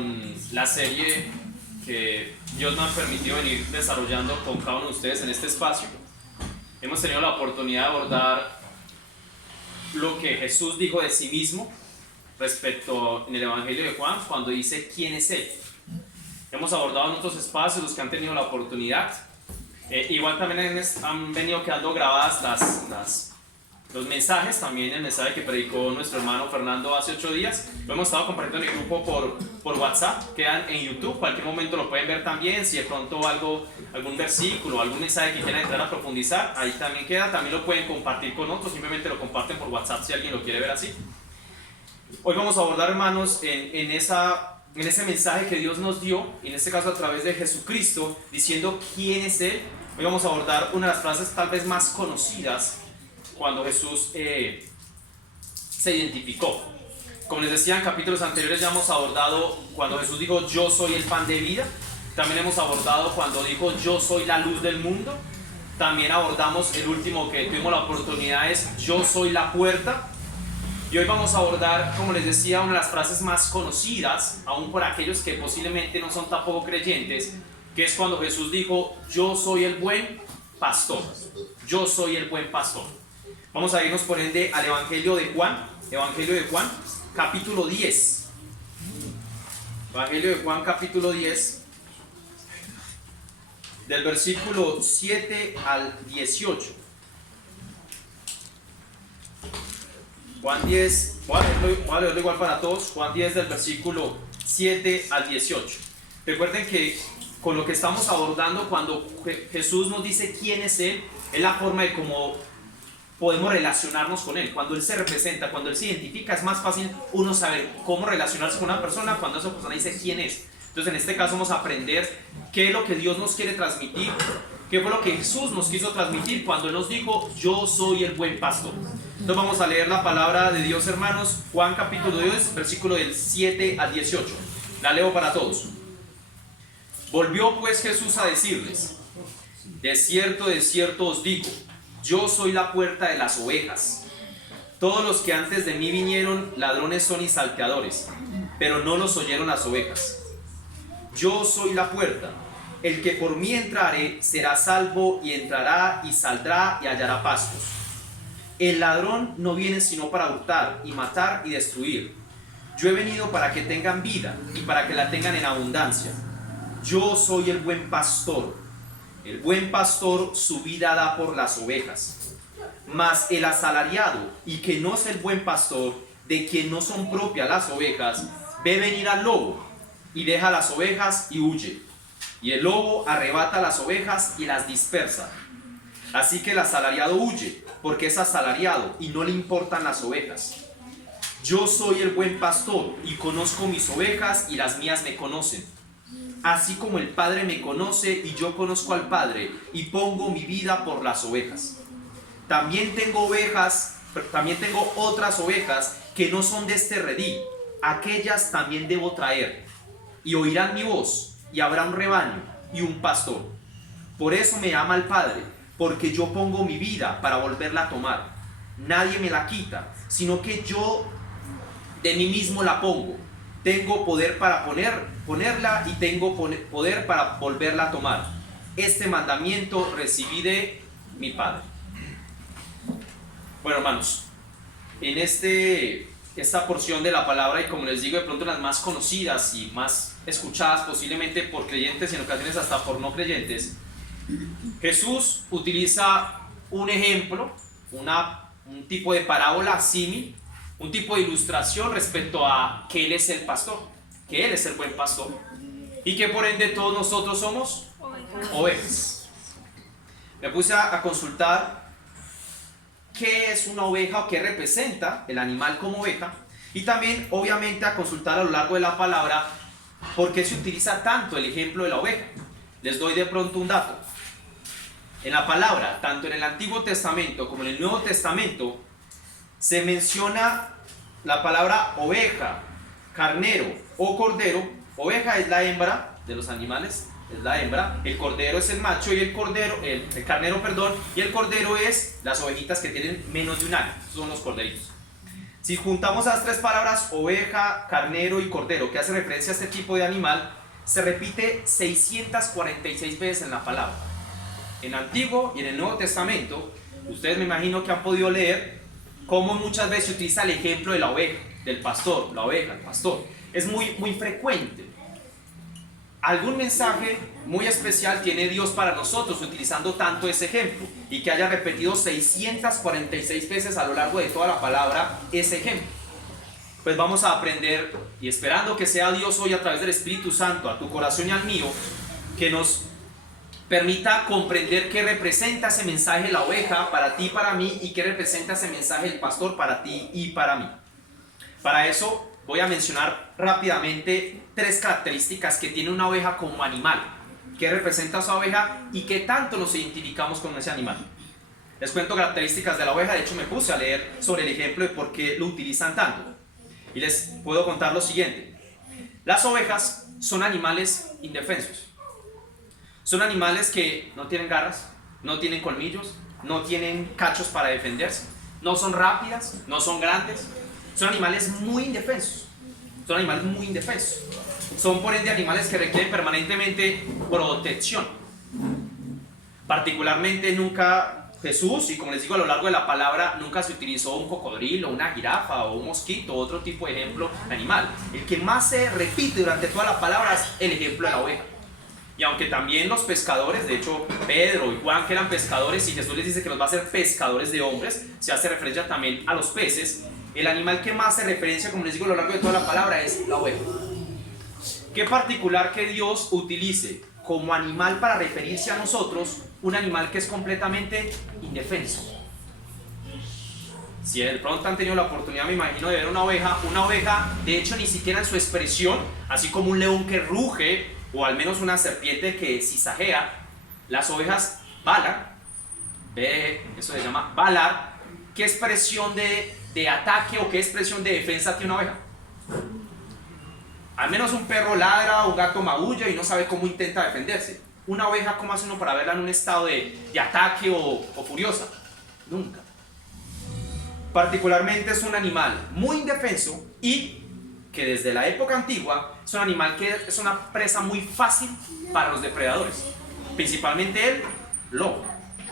con la serie que Dios nos ha permitido venir desarrollando con cada uno de ustedes en este espacio. Hemos tenido la oportunidad de abordar lo que Jesús dijo de sí mismo respecto en el Evangelio de Juan cuando dice quién es Él. Hemos abordado en otros espacios los que han tenido la oportunidad. Igual también han venido quedando grabadas los mensajes, también el mensaje que predicó nuestro hermano Fernando hace 8 días. Lo hemos estado compartiendo en el grupo por WhatsApp, quedan en YouTube, cualquier momento lo pueden ver también. Si de pronto algún versículo, algún mensaje que quieran entrar a profundizar, ahí también queda. También lo pueden compartir con otros, simplemente lo comparten por WhatsApp si alguien lo quiere ver así. Hoy vamos a abordar, hermanos, en ese mensaje que Dios nos dio, en este caso a través de Jesucristo, diciendo quién es Él. Hoy vamos a abordar una de las frases tal vez más conocidas cuando Jesús se identificó. Como les decía en capítulos anteriores, ya hemos abordado cuando Jesús dijo yo soy el pan de vida. También hemos abordado cuando dijo yo soy la luz del mundo. También abordamos el último que tuvimos la oportunidad, es yo soy la puerta. Y hoy vamos a abordar, como les decía, una de las frases más conocidas, aún por aquellos que posiblemente no son tampoco creyentes, que es cuando Jesús dijo yo soy el buen pastor. Yo soy el buen pastor. Vamos a irnos por ende al Evangelio de Juan, capítulo 10. Evangelio de Juan, capítulo 10, del versículo 7 al 18. Juan 10, voy a leerlo igual para todos. Juan 10 del versículo 7 al 18. Recuerden que con lo que estamos abordando, cuando Jesús nos dice quién es Él, es la forma de cómo podemos relacionarnos con Él. Cuando Él se representa, cuando Él se identifica, es más fácil uno saber cómo relacionarse con una persona cuando esa persona dice quién es. Entonces en este caso vamos a aprender qué es lo que Dios nos quiere transmitir, qué fue lo que Jesús nos quiso transmitir cuando Él nos dijo yo soy el buen pastor. Entonces vamos a leer la palabra de Dios, hermanos. Juan capítulo 10, versículo del 7 al 18. La leo para todos. Volvió pues Jesús a decirles: de cierto os digo, yo soy la puerta de las ovejas. Todos los que antes de mí vinieron, ladrones son y salteadores, pero no los oyeron las ovejas. Yo soy la puerta. El que por mí entrare será salvo, y entrará y saldrá y hallará pastos. El ladrón no viene sino para hurtar y matar y destruir. Yo he venido para que tengan vida y para que la tengan en abundancia. Yo soy el buen pastor. El buen pastor su vida da por las ovejas. Mas el asalariado, y que no es el buen pastor, de quien no son propias las ovejas, ve venir al lobo y deja las ovejas y huye. Y el lobo arrebata las ovejas y las dispersa. Así que el asalariado huye, porque es asalariado y no le importan las ovejas. Yo soy el buen pastor y conozco mis ovejas y las mías me conocen. Así como el Padre me conoce y yo conozco al Padre y pongo mi vida por las ovejas. También tengo otras ovejas que no son de este redil. Aquellas también debo traer. Y oirán mi voz, y habrá un rebaño y un pastor. Por eso me ama el Padre, porque yo pongo mi vida para volverla a tomar. Nadie me la quita, sino que yo de mí mismo la pongo. Tengo poder para ponerla y tengo poder para volverla a tomar. Este mandamiento recibí de mi Padre. Bueno, hermanos, en esta porción de la palabra, y como les digo, de pronto las más conocidas y más escuchadas posiblemente por creyentes y en ocasiones hasta por no creyentes, Jesús utiliza un ejemplo, un tipo de parábola símil, un tipo de ilustración respecto a que Él es el pastor, que Él es el buen pastor, y que por ende todos nosotros somos ovejas. Me puse a consultar qué es una oveja o qué representa el animal como oveja, y también obviamente a consultar a lo largo de la palabra por qué se utiliza tanto el ejemplo de la oveja. Les doy de pronto un dato. En la palabra, tanto en el Antiguo Testamento como en el Nuevo Testamento, se menciona la palabra oveja, carnero o cordero. Oveja es la hembra de los animales, es la hembra. El cordero es el macho y el carnero, y el cordero es las ovejitas que tienen menos de un año. Esos son los corderitos. Si juntamos las tres palabras, oveja, carnero y cordero, que hace referencia a este tipo de animal, se repite 646 veces en la palabra. En el Antiguo y en el Nuevo Testamento, ustedes me imagino que han podido leer cómo muchas veces se utiliza el ejemplo de la oveja, del pastor, la oveja, el pastor. Es muy frecuente. Algún mensaje muy especial tiene Dios para nosotros utilizando tanto ese ejemplo, y que haya repetido 646 veces a lo largo de toda la palabra ese ejemplo. Pues vamos a aprender, y esperando que sea Dios hoy a través del Espíritu Santo a tu corazón y al mío, que nos permita comprender qué representa ese mensaje la oveja para ti y para mí, y qué representa ese mensaje el pastor para ti y para mí. Para eso voy a mencionar rápidamente tres características que tiene una oveja como animal, qué representa esa oveja y qué tanto nos identificamos con ese animal. Les cuento características de la oveja. De hecho, me puse a leer sobre el ejemplo de por qué lo utilizan tanto, y les puedo contar lo siguiente. Las ovejas son animales indefensos. Son animales que no tienen garras, no tienen colmillos, no tienen cachos para defenderse, no son rápidas, no son grandes. Son animales muy indefensos. Son animales muy indefensos. Son por ende animales que requieren permanentemente protección. Particularmente nunca Jesús, y como les digo a lo largo de la palabra, nunca se utilizó un cocodrilo, una jirafa o un mosquito o otro tipo de ejemplo de animal. El que más se repite durante toda la palabra es el ejemplo de la oveja. Y aunque también los pescadores, de hecho Pedro y Juan, que eran pescadores, y Jesús les dice que los va a hacer pescadores de hombres, se hace referencia también a los peces. El animal que más se referencia, como les digo a lo largo de toda la palabra, es la oveja. Qué particular que Dios utilice como animal para referirse a nosotros un animal que es completamente indefenso. Si de pronto han tenido la oportunidad, me imagino, de ver una oveja, de hecho ni siquiera en su expresión, así como un león que ruge, o al menos una serpiente que zigzaguea, las ovejas balan. Eso se llama balar. ¿Qué expresión de ataque o qué expresión de defensa tiene una oveja? Al menos un perro ladra, un gato maulla y no sabe cómo intenta defenderse. Una oveja, ¿cómo hace uno para verla en un estado de ataque o furiosa? Nunca. Particularmente es un animal muy indefenso, y que desde la época antigua es un animal que es una presa muy fácil para los depredadores, principalmente el lobo.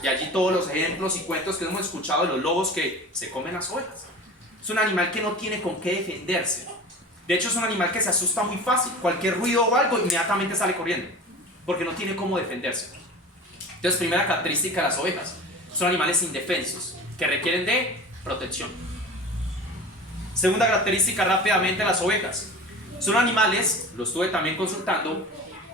Y allí todos los ejemplos y cuentos que hemos escuchado de los lobos que se comen las ovejas. Es un animal que no tiene con qué defenderse. De hecho, es un animal que se asusta muy fácil. Cualquier ruido o algo, inmediatamente sale corriendo, porque no tiene cómo defenderse. Entonces, primera característica de las ovejas: son animales indefensos que requieren de protección. Segunda característica rápidamente de las ovejas: son animales, lo estuve también consultando,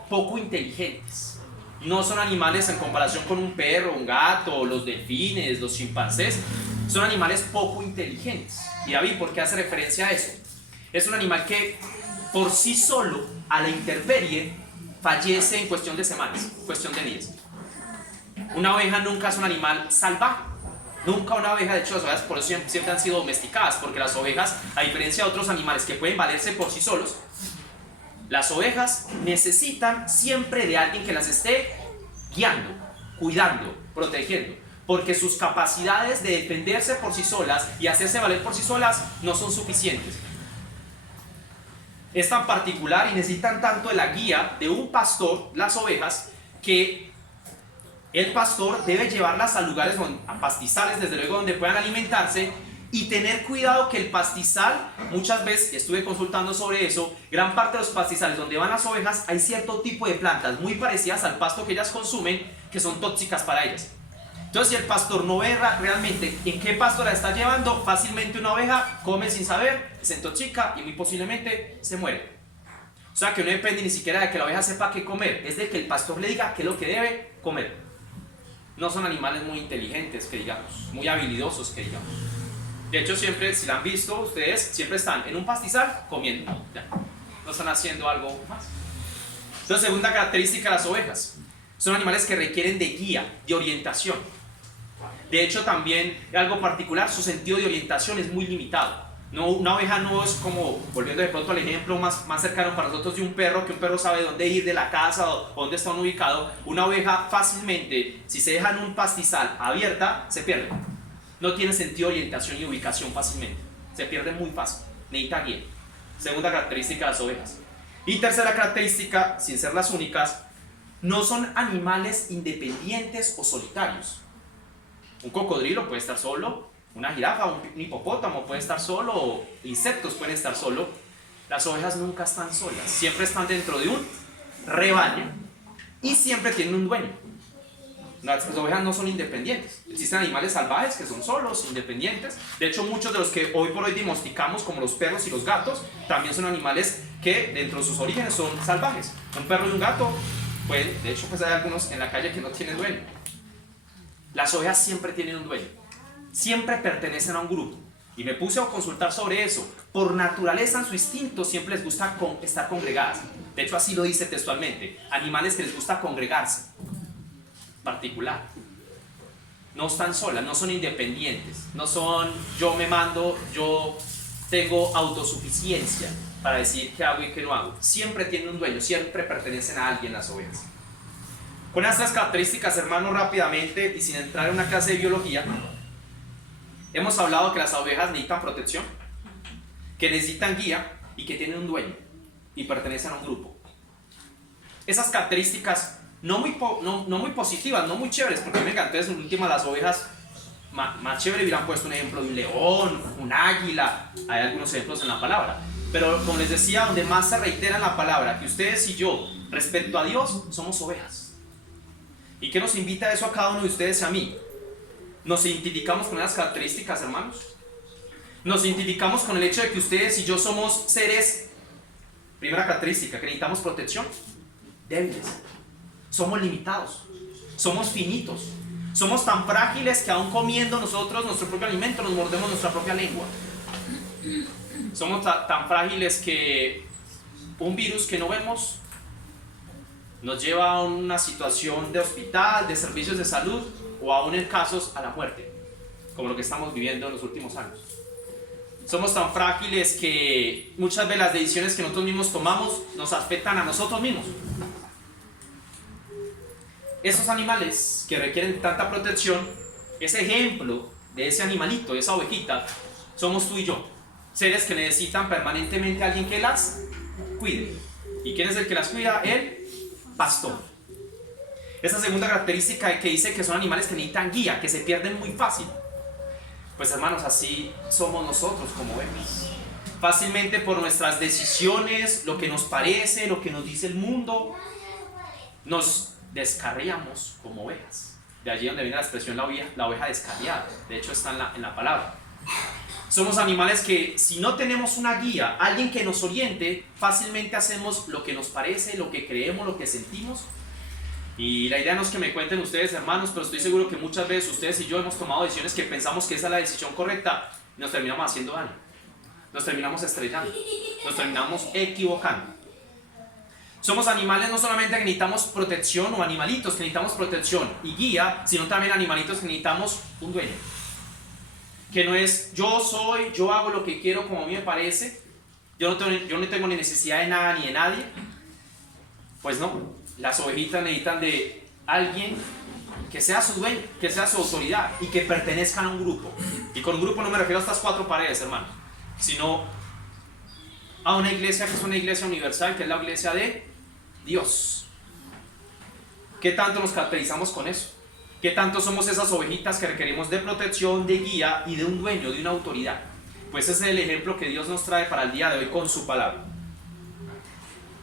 poco inteligentes. No son animales en comparación con un perro, un gato, los delfines, los chimpancés. Son animales poco inteligentes. Y David, ¿por qué hace referencia a eso? Es un animal que por sí solo, a la intemperie, fallece en cuestión de semanas, cuestión de días. Una oveja nunca es un animal salvaje. Nunca una oveja, de hecho las ovejas por eso siempre han sido domesticadas, porque las ovejas, a diferencia de otros animales que pueden valerse por sí solos, las ovejas necesitan siempre de alguien que las esté guiando, cuidando, protegiendo, porque sus capacidades de defenderse por sí solas y hacerse valer por sí solas no son suficientes. Es tan particular y necesitan tanto de la guía de un pastor, las ovejas, que el pastor debe llevarlas a lugares, a pastizales, desde luego, donde puedan alimentarse, y tener cuidado que el pastizal, muchas veces estuve consultando sobre eso, gran parte de los pastizales donde van las ovejas hay cierto tipo de plantas muy parecidas al pasto que ellas consumen, que son tóxicas para ellas. Entonces, si el pastor no ve realmente en qué pasto la está llevando, fácilmente una oveja come sin saber, se intoxica y muy posiblemente se muere. O sea que no depende ni siquiera de que la oveja sepa qué comer, es de que el pastor le diga qué es lo que debe comer. No son animales muy inteligentes, que digamos, muy habilidosos, que digamos. De hecho, siempre, si la han visto, ustedes siempre están en un pastizal comiendo. No están haciendo algo más. Entonces, segunda característica de las ovejas: son animales que requieren de guía, de orientación. De hecho, también algo particular, su sentido de orientación es muy limitado. No, una oveja no es como, volviendo de pronto al ejemplo más cercano para nosotros de un perro, que un perro sabe dónde ir de la casa o dónde está ubicado. Una oveja fácilmente, si se deja en un pastizal abierta, se pierde. No tiene sentido de orientación y ubicación fácilmente. se pierden muy fácil, necesitan guía. Segunda característica de las ovejas. Y tercera característica, sin ser las únicas, no son animales independientes o solitarios. Un cocodrilo puede estar solo, una jirafa, un hipopótamo puede estar solo, o insectos pueden estar solo. Las ovejas nunca están solas, siempre están dentro de un rebaño y siempre tienen un dueño. Las ovejas no son independientes. Existen animales salvajes que son solos, independientes. De hecho, muchos de los que hoy por hoy diagnosticamos como los perros y los gatos también son animales que dentro de sus orígenes son salvajes. Un perro y un gato, pues, de hecho, pues hay algunos en la calle que no tienen dueño. Las ovejas siempre tienen un dueño, siempre pertenecen a un grupo. Y me puse a consultar sobre eso. Por naturaleza, en su instinto, siempre les gusta estar congregadas. De hecho, así lo dice textualmente. Animales que les gusta congregarse. Particular. No están solas, no son independientes. No son yo me mando, yo tengo autosuficiencia para decir qué hago y qué no hago. Siempre tienen un dueño, siempre pertenecen a alguien las ovejas. Con estas características, hermanos, rápidamente y sin entrar en una clase de biología, hemos hablado que las ovejas necesitan protección, que necesitan guía y que tienen un dueño y pertenecen a un grupo. Esas características no muy positivas, no muy chéveres, porque me encantó en última las ovejas más chévere hubieran puesto un ejemplo de un león, un águila, hay algunos ejemplos en la palabra. Pero como les decía, donde más se reitera en la palabra, que ustedes y yo, respecto a Dios, somos ovejas. ¿Y qué nos invita eso a cada uno de ustedes y a mí? ¿Nos identificamos con esas características, hermanos? ¿Nos identificamos con el hecho de que ustedes y yo somos seres, primera característica, que necesitamos protección? Débiles. Somos limitados. Somos finitos. Somos tan frágiles que aún comiendo nosotros nuestro propio alimento nos mordemos nuestra propia lengua. Somos tan frágiles que un virus que no vemos nos lleva a una situación de hospital, de servicios de salud o aún en casos a la muerte, como lo que estamos viviendo en los últimos años. Somos tan frágiles que muchas de las decisiones que nosotros mismos tomamos nos afectan a nosotros mismos. Esos animales que requieren tanta protección, ese ejemplo de ese animalito, de esa ovejita, somos tú y yo. Seres que necesitan permanentemente a alguien que las cuide. ¿Y quién es el que las cuida? El pastor. Esa segunda característica que dice que son animales que necesitan guía, que se pierden muy fácil. Pues hermanos, así somos nosotros como ovejas. Fácilmente por nuestras decisiones, lo que nos parece, lo que nos dice el mundo, nos descarriamos como ovejas. De allí donde viene la expresión la oveja descarriada. De hecho está en la palabra. Somos animales que si no tenemos una guía, alguien que nos oriente, fácilmente hacemos lo que nos parece, lo que creemos, lo que sentimos. Y la idea no es que me cuenten ustedes, hermanos, pero estoy seguro que muchas veces ustedes y yo hemos tomado decisiones que pensamos que esa es la decisión correcta y nos terminamos haciendo daño. Nos terminamos estrellando, nos terminamos equivocando. Somos animales no solamente que necesitamos protección, o animalitos que necesitamos protección y guía, sino también animalitos que necesitamos un dueño. Que no es yo hago lo que quiero como a mí me parece, yo no tengo ni necesidad de nada ni de nadie. Pues no, las ovejitas necesitan de alguien que sea su dueño, que sea su autoridad y que pertenezcan a un grupo. Y con un grupo no me refiero a estas cuatro paredes, hermano, sino a una iglesia que es una iglesia universal, que es la iglesia de Dios. ¿Qué tanto nos caracterizamos con eso? ¿Qué tanto somos esas ovejitas que requerimos de protección, de guía y de un dueño, de una autoridad? Pues ese es el ejemplo que Dios nos trae para el día de hoy con su palabra.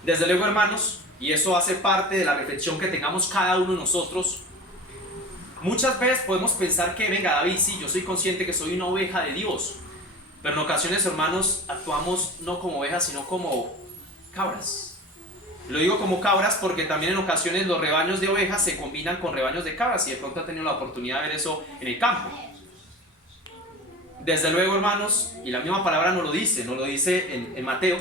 Desde luego, hermanos, y eso hace parte de la reflexión que tengamos cada uno de nosotros, muchas veces podemos pensar que, venga David, sí, yo soy consciente que soy una oveja de Dios, pero en ocasiones, hermanos, actuamos no como ovejas, sino como cabras. Lo digo como cabras porque también en ocasiones los rebaños de ovejas se combinan con rebaños de cabras, y de pronto han tenido la oportunidad de ver eso en el campo. Desde luego, hermanos, y la misma palabra nos lo dice en Mateo,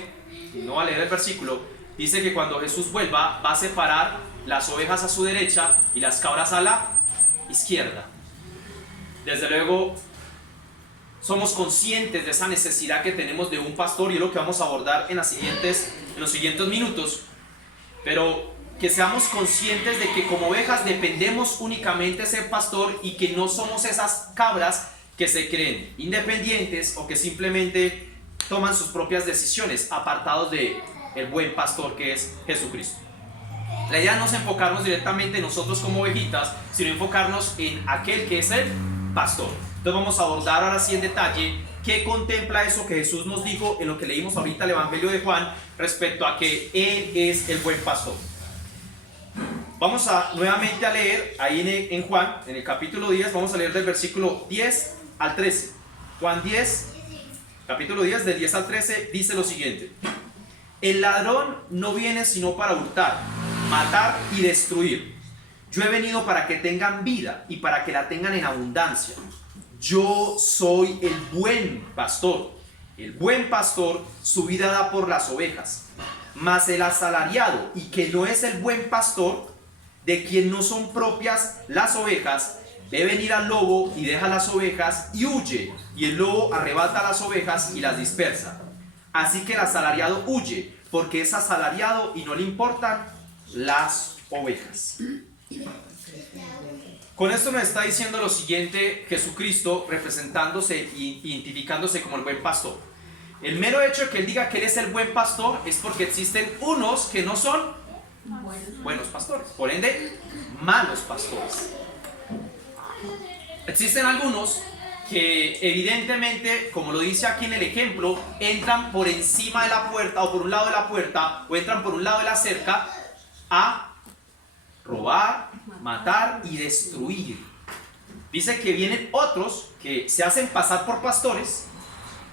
no va a leer el versículo, dice que cuando Jesús vuelva va a separar las ovejas a su derecha y las cabras a la izquierda. Desde luego somos conscientes de esa necesidad que tenemos de un pastor, y es lo que vamos a abordar en los siguientes minutos. Pero que seamos conscientes de que como ovejas dependemos únicamente de ese pastor y que no somos esas cabras que se creen independientes o que simplemente toman sus propias decisiones, apartados de el buen pastor que es Jesucristo. La idea no es enfocarnos directamente en nosotros como ovejitas, sino enfocarnos en aquel que es el pastor. Entonces vamos a abordar ahora sí en detalle qué contempla eso que Jesús nos dijo en lo que leímos ahorita el Evangelio de Juan respecto a que Él es el buen pastor. Vamos nuevamente a leer ahí en Juan, en el capítulo 10, vamos a leer del versículo 10 al 13. Juan 10, capítulo 10, del 10 al 13, dice lo siguiente: el ladrón no viene sino para hurtar, matar y destruir. Yo he venido para que tengan vida y para que la tengan en abundancia. Yo soy el buen pastor. El buen pastor su vida da por las ovejas. Mas el asalariado, y que no es el buen pastor, de quien no son propias las ovejas, ve venir al lobo y deja las ovejas y huye, y el lobo arrebata las ovejas y las dispersa. Así que el asalariado huye, porque es asalariado y no le importan las ovejas. Con esto me está diciendo lo siguiente Jesucristo, representándose e identificándose como el buen pastor. El mero hecho de que Él diga que Él es el buen pastor es porque existen unos que no son buenos pastores, por ende, malos pastores. Existen algunos que evidentemente, como lo dice aquí en el ejemplo, entran por encima de la puerta o por un lado de la puerta o entran por un lado de la cerca a robar, matar y destruir. Dice que vienen otros que se hacen pasar por pastores,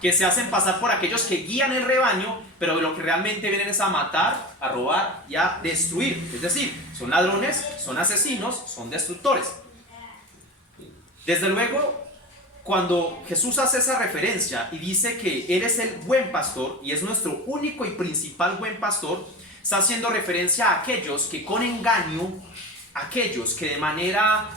que se hacen pasar por aquellos que guían el rebaño, pero lo que realmente vienen es a matar, a robar y a destruir. Es decir, son ladrones, son asesinos, son destructores. Desde luego, cuando Jesús hace esa referencia y dice que Él es el buen pastor y es nuestro único y principal buen pastor, está haciendo referencia a aquellos que con engaño, aquellos que de manera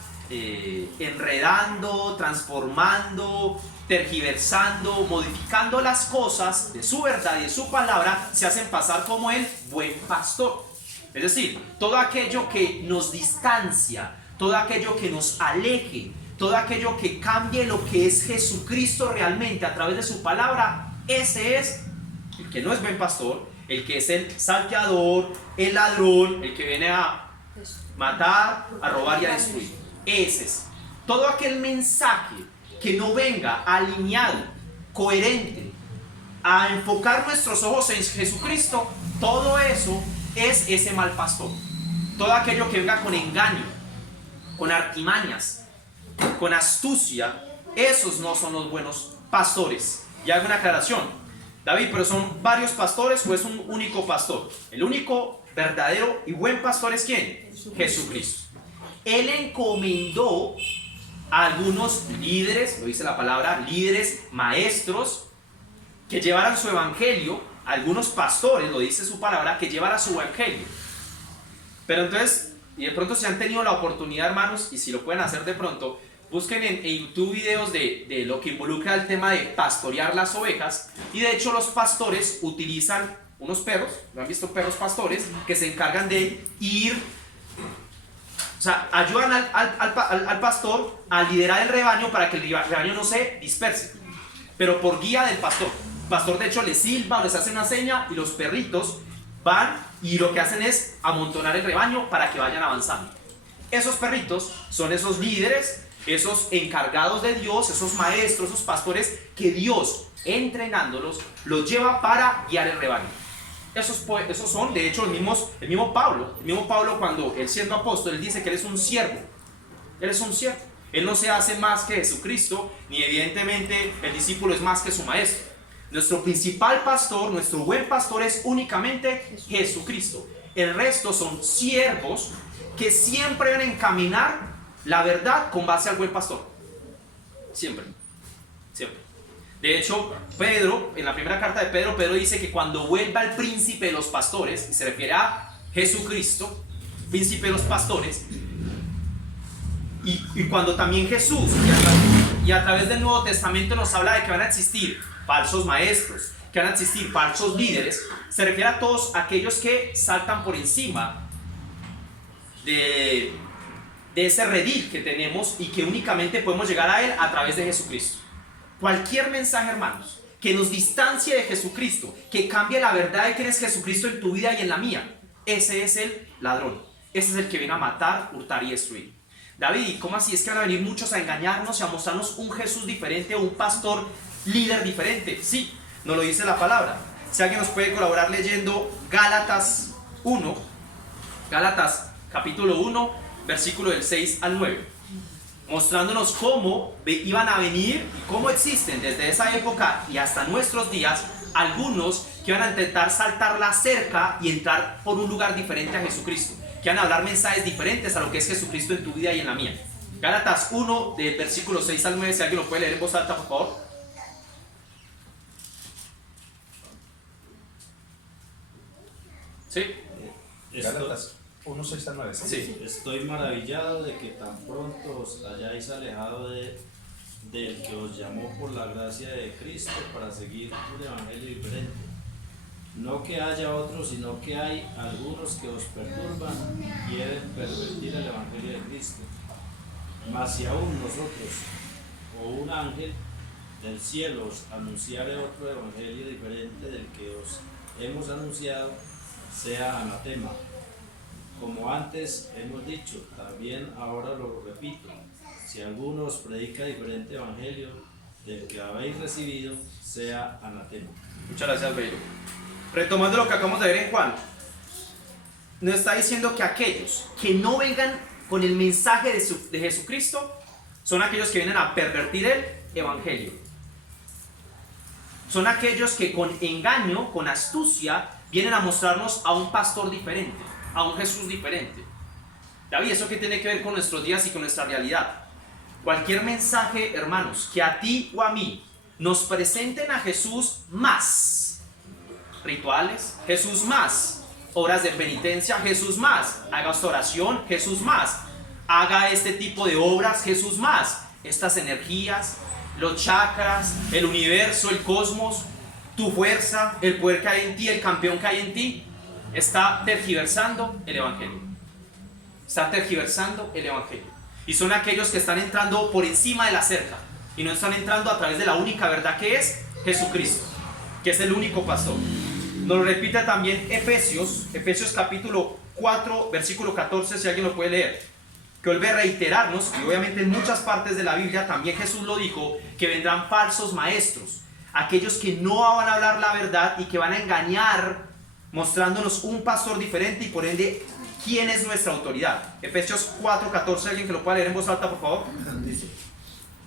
enredando, transformando, tergiversando, modificando las cosas de su verdad y de su palabra, se hacen pasar como el buen pastor. Es decir, todo aquello que nos distancia, todo aquello que nos aleje, todo aquello que cambie lo que es Jesucristo realmente a través de su palabra, ese es el que no es buen pastor, el que es el salteador, el ladrón, el que viene a matar, a robar y a destruir. Ese es. Todo aquel mensaje que no venga alineado, coherente, a enfocar nuestros ojos en Jesucristo, todo eso es ese mal pastor. Todo aquello que venga con engaño, con artimañas, con astucia, esos no son los buenos pastores. Y hago una aclaración: David, ¿pero son varios pastores o es un único pastor? El único verdadero y buen pastor es ¿quién? Jesucristo. Él encomendó a algunos líderes, lo dice la palabra, líderes, maestros, que llevaran su evangelio, algunos pastores, lo dice su palabra, que llevaran su evangelio. Pero entonces, y de pronto si han tenido la oportunidad, hermanos, y si lo pueden hacer de pronto, busquen en YouTube videos de lo que involucra el tema de pastorear las ovejas. Y de hecho los pastores utilizan unos perros, ¿lo han visto? Perros pastores que se encargan de ir, o sea, ayudan al pastor a liderar el rebaño para que el rebaño no se disperse, pero por guía del pastor. El pastor de hecho les silba o les hace una seña y los perritos van y lo que hacen es amontonar el rebaño para que vayan avanzando. Esos perritos son esos líderes, esos encargados de Dios, esos maestros, esos pastores que Dios, entrenándolos, los lleva para guiar el rebaño. Esos son, de hecho, el mismo Pablo, cuando él siendo apóstol, él dice que él es un siervo. Él es un siervo. Él no se hace más que Jesucristo, ni evidentemente el discípulo es más que su maestro. Nuestro principal pastor, nuestro buen pastor es únicamente Jesucristo. El resto son siervos que siempre van a encaminar la verdad con base al buen pastor. Siempre. Siempre. De hecho, Pedro, en la primera carta de Pedro, Pedro dice que cuando vuelva el príncipe de los pastores, y se refiere a Jesucristo, príncipe de los pastores, y cuando también Jesús, y a través del Nuevo Testamento nos habla de que van a existir falsos maestros, que van a existir falsos líderes, se refiere a todos aquellos que saltan por encima de de ese redil que tenemos y que únicamente podemos llegar a él a través de Jesucristo. Cualquier mensaje, hermanos, que nos distancie de Jesucristo, que cambie la verdad de quién es Jesucristo en tu vida y en la mía, ese es el ladrón. Ese es el que viene a matar, hurtar y destruir. David, ¿y cómo así? Es que van a venir muchos a engañarnos y a mostrarnos un Jesús diferente o un pastor líder diferente. Sí, nos lo dice la palabra. Si alguien nos puede colaborar leyendo Gálatas 1, Gálatas capítulo 1, versículo del 6 al 9, mostrándonos cómo iban a venir y cómo existen desde esa época y hasta nuestros días algunos que van a intentar saltar la cerca y entrar por un lugar diferente a Jesucristo, que van a hablar mensajes diferentes a lo que es Jesucristo en tu vida y en la mía. Gálatas 1, del versículo 6 al 9, si alguien lo puede leer en voz alta, por favor. ¿Sí? Gálatas 1, 6 al 9. Sí. Estoy maravillado de que tan pronto os hayáis alejado del que os llamó por la gracia de Cristo para seguir un evangelio diferente. No que haya otros, sino que hay algunos que os perturban y quieren pervertir el evangelio de Cristo. Mas si aún nosotros o un ángel del cielo os anunciare otro evangelio diferente del que os hemos anunciado, sea anatema. Como antes hemos dicho, también ahora lo repito, si alguno os predica diferente evangelio del que habéis recibido, sea anatema. Muchas gracias, Bello. Retomando lo que acabamos de ver en Juan, nos está diciendo que aquellos que no vengan con el mensaje de Jesucristo son aquellos que vienen a pervertir el evangelio. Son aquellos que con engaño, con astucia, vienen a mostrarnos a un pastor diferente, a un Jesús diferente. David, ¿eso qué tiene que ver con nuestros días y con nuestra realidad? Cualquier mensaje, hermanos, que a ti o a mí nos presenten a Jesús más rituales, Jesús más obras de penitencia, Jesús más haga esta oración, Jesús más haga este tipo de obras, Jesús más estas energías, los chakras, el universo, el cosmos, tu fuerza, el poder que hay en ti, el campeón que hay en ti, está tergiversando el evangelio. Está tergiversando el evangelio. Y son aquellos que están entrando por encima de la cerca y no están entrando a través de la única verdad que es Jesucristo, que es el único pastor. Nos lo repite también Efesios capítulo 4, versículo 14, si alguien lo puede leer, que vuelve a reiterarnos, y obviamente en muchas partes de la Biblia también Jesús lo dijo, que vendrán falsos maestros, aquellos que no van a hablar la verdad y que van a engañar, mostrándonos un pastor diferente y por ende, ¿quién es nuestra autoridad? Efesios 4, 14, alguien que lo pueda leer en voz alta, por favor. Dice,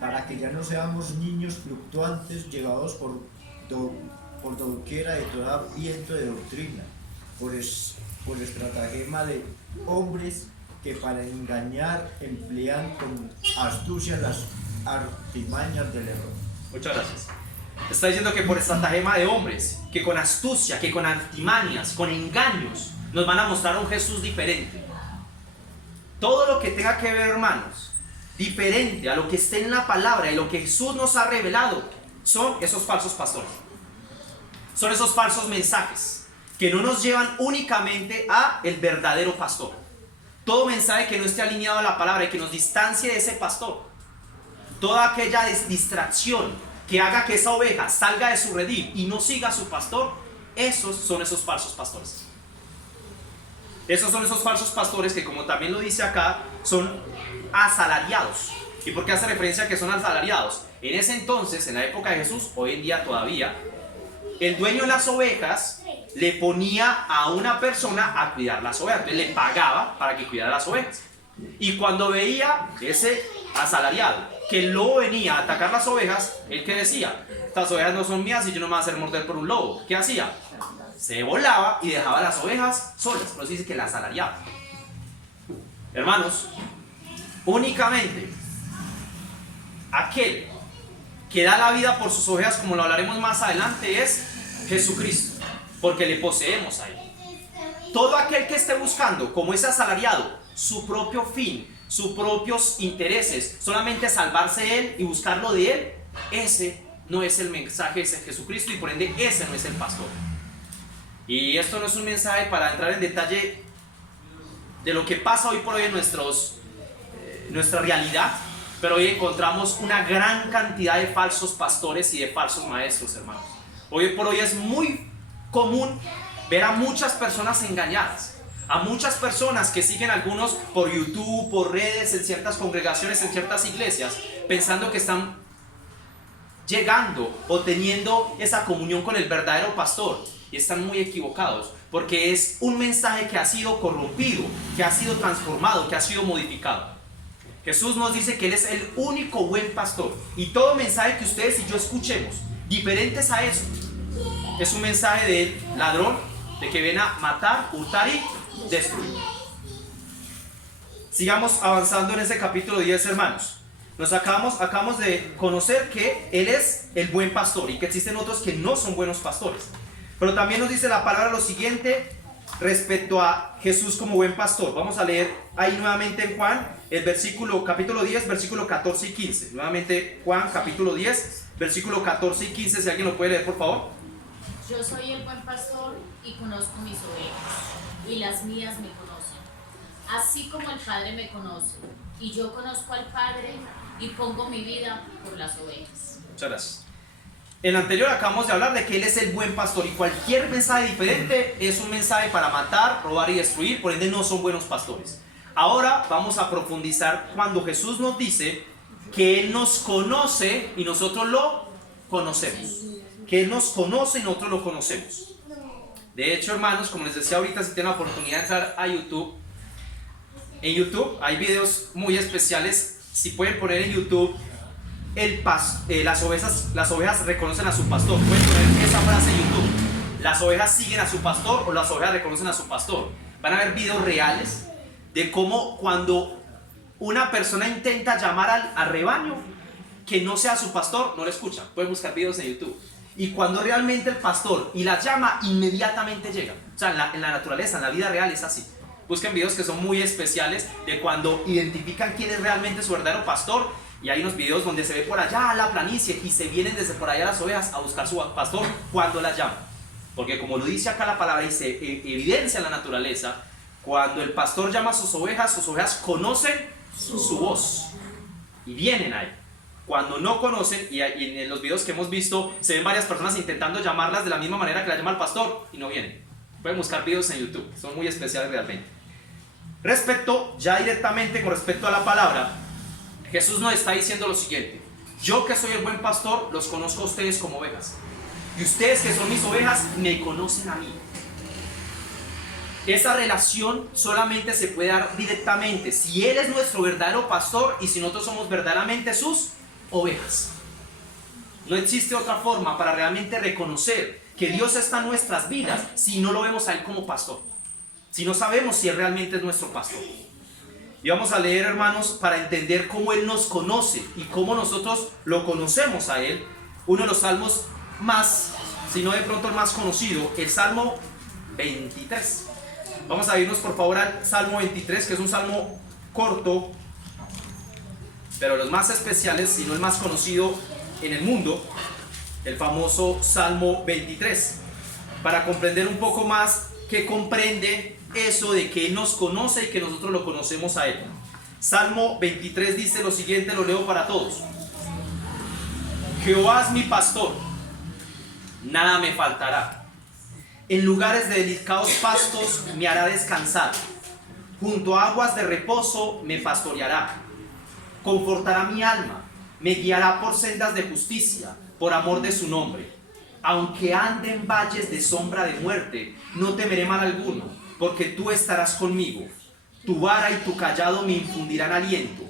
para que ya no seamos niños fluctuantes llevados por doquiera de toda viento de doctrina, por estratagema de hombres que para engañar emplean con astucia las artimañas del error. Muchas gracias. Está diciendo que por estratagema de hombres, que con astucia, que con artimañas, con engaños, nos van a mostrar un Jesús diferente. Todo lo que tenga que ver, hermanos, diferente a lo que esté en la palabra y lo que Jesús nos ha revelado, son esos falsos pastores. Son esos falsos mensajes que no nos llevan únicamente a el verdadero pastor. Todo mensaje que no esté alineado a la palabra y que nos distancie de ese pastor, toda aquella distracción que haga que esa oveja salga de su redil y no siga a su pastor, esos son esos falsos pastores. Esos son esos falsos pastores que, como también lo dice acá, son asalariados. ¿Y por qué hace referencia a que son asalariados? En ese entonces, en la época de Jesús, hoy en día todavía, el dueño de las ovejas le ponía a una persona a cuidar las ovejas, entonces le pagaba para que cuidara las ovejas. Y cuando veía ese asalariado que el lobo venía a atacar las ovejas, él que decía, estas ovejas no son mías y yo no me voy a hacer morder por un lobo. ¿Qué hacía? Se volaba y dejaba las ovejas solas. Por eso dice que el asalariado. Hermanos, únicamente aquel que da la vida por sus ovejas, como lo hablaremos más adelante, es Jesucristo, porque le poseemos a él. Todo aquel que esté buscando, como ese asalariado, su propio fin, sus propios intereses, solamente salvarse él y buscarlo de él, ese no es el mensaje de Jesucristo y por ende ese no es el pastor. Y esto no es un mensaje para entrar en detalle de lo que pasa hoy por hoy en nuestros nuestra realidad, pero hoy encontramos una gran cantidad de falsos pastores y de falsos maestros, hermanos. Hoy por hoy es muy común ver a muchas personas engañadas, a muchas personas que siguen algunos por YouTube, por redes, en ciertas congregaciones, en ciertas iglesias, pensando que están llegando o teniendo esa comunión con el verdadero pastor, y están muy equivocados, porque es un mensaje que ha sido corrompido, que ha sido transformado, que ha sido modificado. Jesús nos dice que Él es el único buen pastor, y todo mensaje que ustedes y yo escuchemos diferentes a eso es un mensaje del ladrón, de que viene a matar, hurtar y destruir. Sigamos avanzando en ese capítulo 10, hermanos. Acabamos de conocer que Él es el buen pastor y que existen otros que no son buenos pastores. Pero también nos dice la palabra lo siguiente respecto a Jesús como buen pastor. Vamos a leer ahí nuevamente en Juan, el capítulo 10, versículo 14 y 15. Nuevamente Juan, capítulo 10, versículo 14 y 15, si alguien lo puede leer, por favor. Yo soy el buen pastor y conozco mis ovejas, y las mías me conocen, así como el Padre me conoce, y yo conozco al Padre y pongo mi vida por las ovejas. Muchas gracias. En el anterior acabamos de hablar de que Él es el buen pastor, y cualquier mensaje diferente es un mensaje para matar, robar y destruir, por ende no son buenos pastores. Ahora vamos a profundizar cuando Jesús nos dice que Él nos conoce y nosotros lo conocemos. Que Él nos conoce y nosotros lo conocemos. De hecho, hermanos, como les decía ahorita, si tienen la oportunidad de entrar a YouTube, en YouTube hay videos muy especiales. Si pueden poner en YouTube las ovejas reconocen a su pastor, pueden poner esa frase en YouTube: las ovejas siguen a su pastor, o las ovejas reconocen a su pastor. Van a ver videos reales de cómo cuando una persona intenta llamar al rebaño que no sea su pastor, no le escuchan. Pueden buscar videos en YouTube. Y cuando realmente el pastor y las llama, inmediatamente llegan. O sea, en la naturaleza, en la vida real es así. Busquen videos que son muy especiales de cuando identifican quién es realmente su verdadero pastor. Y hay unos videos donde se ve por allá a la planicie y se vienen desde por allá las ovejas a buscar su pastor cuando las llama. Porque como lo dice acá la palabra y se evidencia en la naturaleza, cuando el pastor llama a sus ovejas conocen su voz y vienen a él. Cuando no conocen, y en los videos que hemos visto, se ven varias personas intentando llamarlas de la misma manera que la llama el pastor y no vienen. Pueden buscar videos en YouTube, son muy especiales realmente. Ya directamente con respecto a la palabra, Jesús nos está diciendo lo siguiente: yo que soy el buen pastor, los conozco a ustedes como ovejas, y ustedes que son mis ovejas, me conocen a mí. Esa relación solamente se puede dar directamente si Él es nuestro verdadero pastor y si nosotros somos verdaderamente sus ovejas. No existe otra forma para realmente reconocer que Dios está en nuestras vidas si no lo vemos a Él como pastor, si no sabemos si Él realmente es nuestro pastor. Y vamos a leer, hermanos, para entender cómo Él nos conoce y cómo nosotros lo conocemos a Él, uno de los salmos más, si no de pronto el más conocido, el Salmo 23. Vamos a irnos por favor al Salmo 23, que es un salmo corto, pero los más especiales, si no el más conocido en el mundo, el famoso Salmo 23, para comprender un poco más qué comprende eso de que Él nos conoce y que nosotros lo conocemos a Él. Salmo 23 dice lo siguiente, lo leo para todos: Jehová es mi pastor, nada me faltará. En lugares de delicados pastos me hará descansar, junto a aguas de reposo me pastoreará. Confortará mi alma, me guiará por sendas de justicia, por amor de su nombre. Aunque ande en valles de sombra de muerte, no temeré mal alguno, porque tú estarás conmigo. Tu vara y tu cayado me infundirán aliento.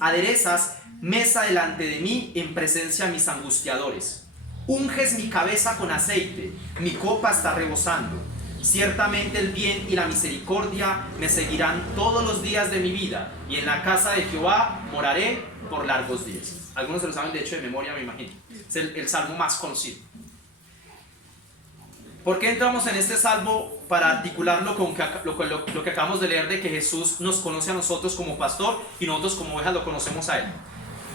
Aderezas mesa delante de mí en presencia de mis angustiadores. Unges mi cabeza con aceite, mi copa está rebosando. Ciertamente el bien y la misericordia me seguirán todos los días de mi vida, y en la casa de Jehová moraré por largos días. Algunos se lo saben de hecho de memoria, me imagino. Es el salmo más conocido. ¿Por qué entramos en este salmo? Para articularlo con lo que acabamos de leer de que Jesús nos conoce a nosotros como pastor y nosotros como ovejas lo conocemos a Él.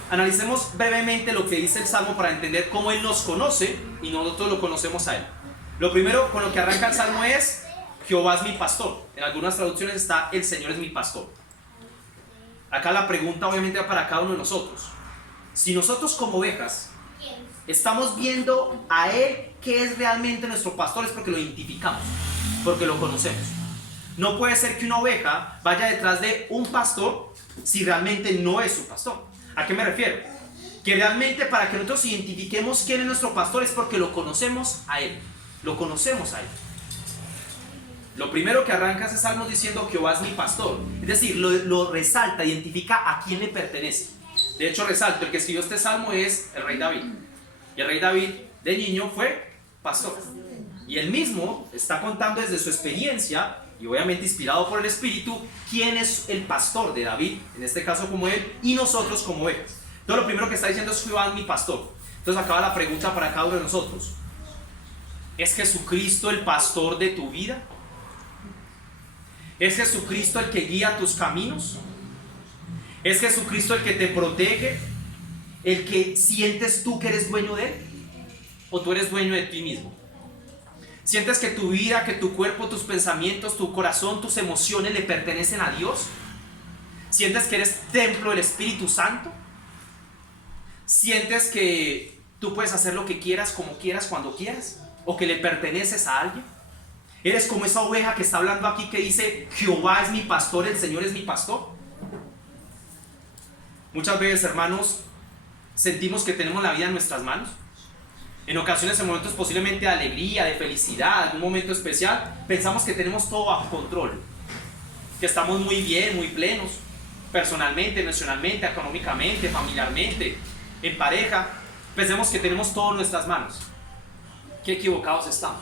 Analicemos brevemente lo que dice el salmo para entender cómo Él nos conoce y nosotros lo conocemos a Él. Lo primero con lo que arranca el salmo es: Jehová es mi pastor. En algunas traducciones está: el Señor es mi pastor. acá la pregunta obviamente va para cada uno de nosotros. Si nosotros como ovejas estamos viendo a Él que es realmente nuestro pastor, es porque lo identificamos, porque lo conocemos. No puede ser que una oveja vaya detrás de un pastor si realmente no es su pastor. ¿A qué me refiero? Que realmente para que nosotros identifiquemos quién es nuestro pastor es porque lo conocemos a Él. Lo conocemos a Él. Lo primero que arranca ese salmo diciendo Jehová es mi pastor. Es decir, lo resalta, identifica a quién le pertenece. De hecho, resalto, el que escribió este salmo es el rey David. Y el rey David de niño fue pastor. Y él mismo está contando desde su experiencia, y obviamente inspirado por el Espíritu, quién es el pastor de David, en este caso como él, y nosotros como ovejas. Entonces lo primero que está diciendo es Jehová es mi pastor. Entonces acaba la pregunta para cada uno de nosotros. ¿Es Jesucristo el pastor de tu vida? ¿Es Jesucristo el que guía tus caminos? ¿Es Jesucristo el que te protege? ¿El que sientes tú que eres dueño de Él? ¿O tú eres dueño de ti mismo? ¿Sientes que tu vida, que tu cuerpo, tus pensamientos, tu corazón, tus emociones le pertenecen a Dios? ¿Sientes que eres templo del Espíritu Santo? ¿Sientes que tú puedes hacer lo que quieras, como quieras, cuando quieras? ¿O que le perteneces a alguien? ¿Eres como esa oveja que está hablando aquí que dice Jehová es mi pastor, el Señor es mi pastor? Muchas veces, hermanos, sentimos que tenemos la vida en nuestras manos. En ocasiones, en momentos posiblemente de alegría, de felicidad, algún momento especial, pensamos que tenemos todo bajo control, que estamos muy bien, muy plenos, personalmente, emocionalmente, económicamente, familiarmente, en pareja. Pensemos que tenemos todo en nuestras manos. Qué equivocados estamos.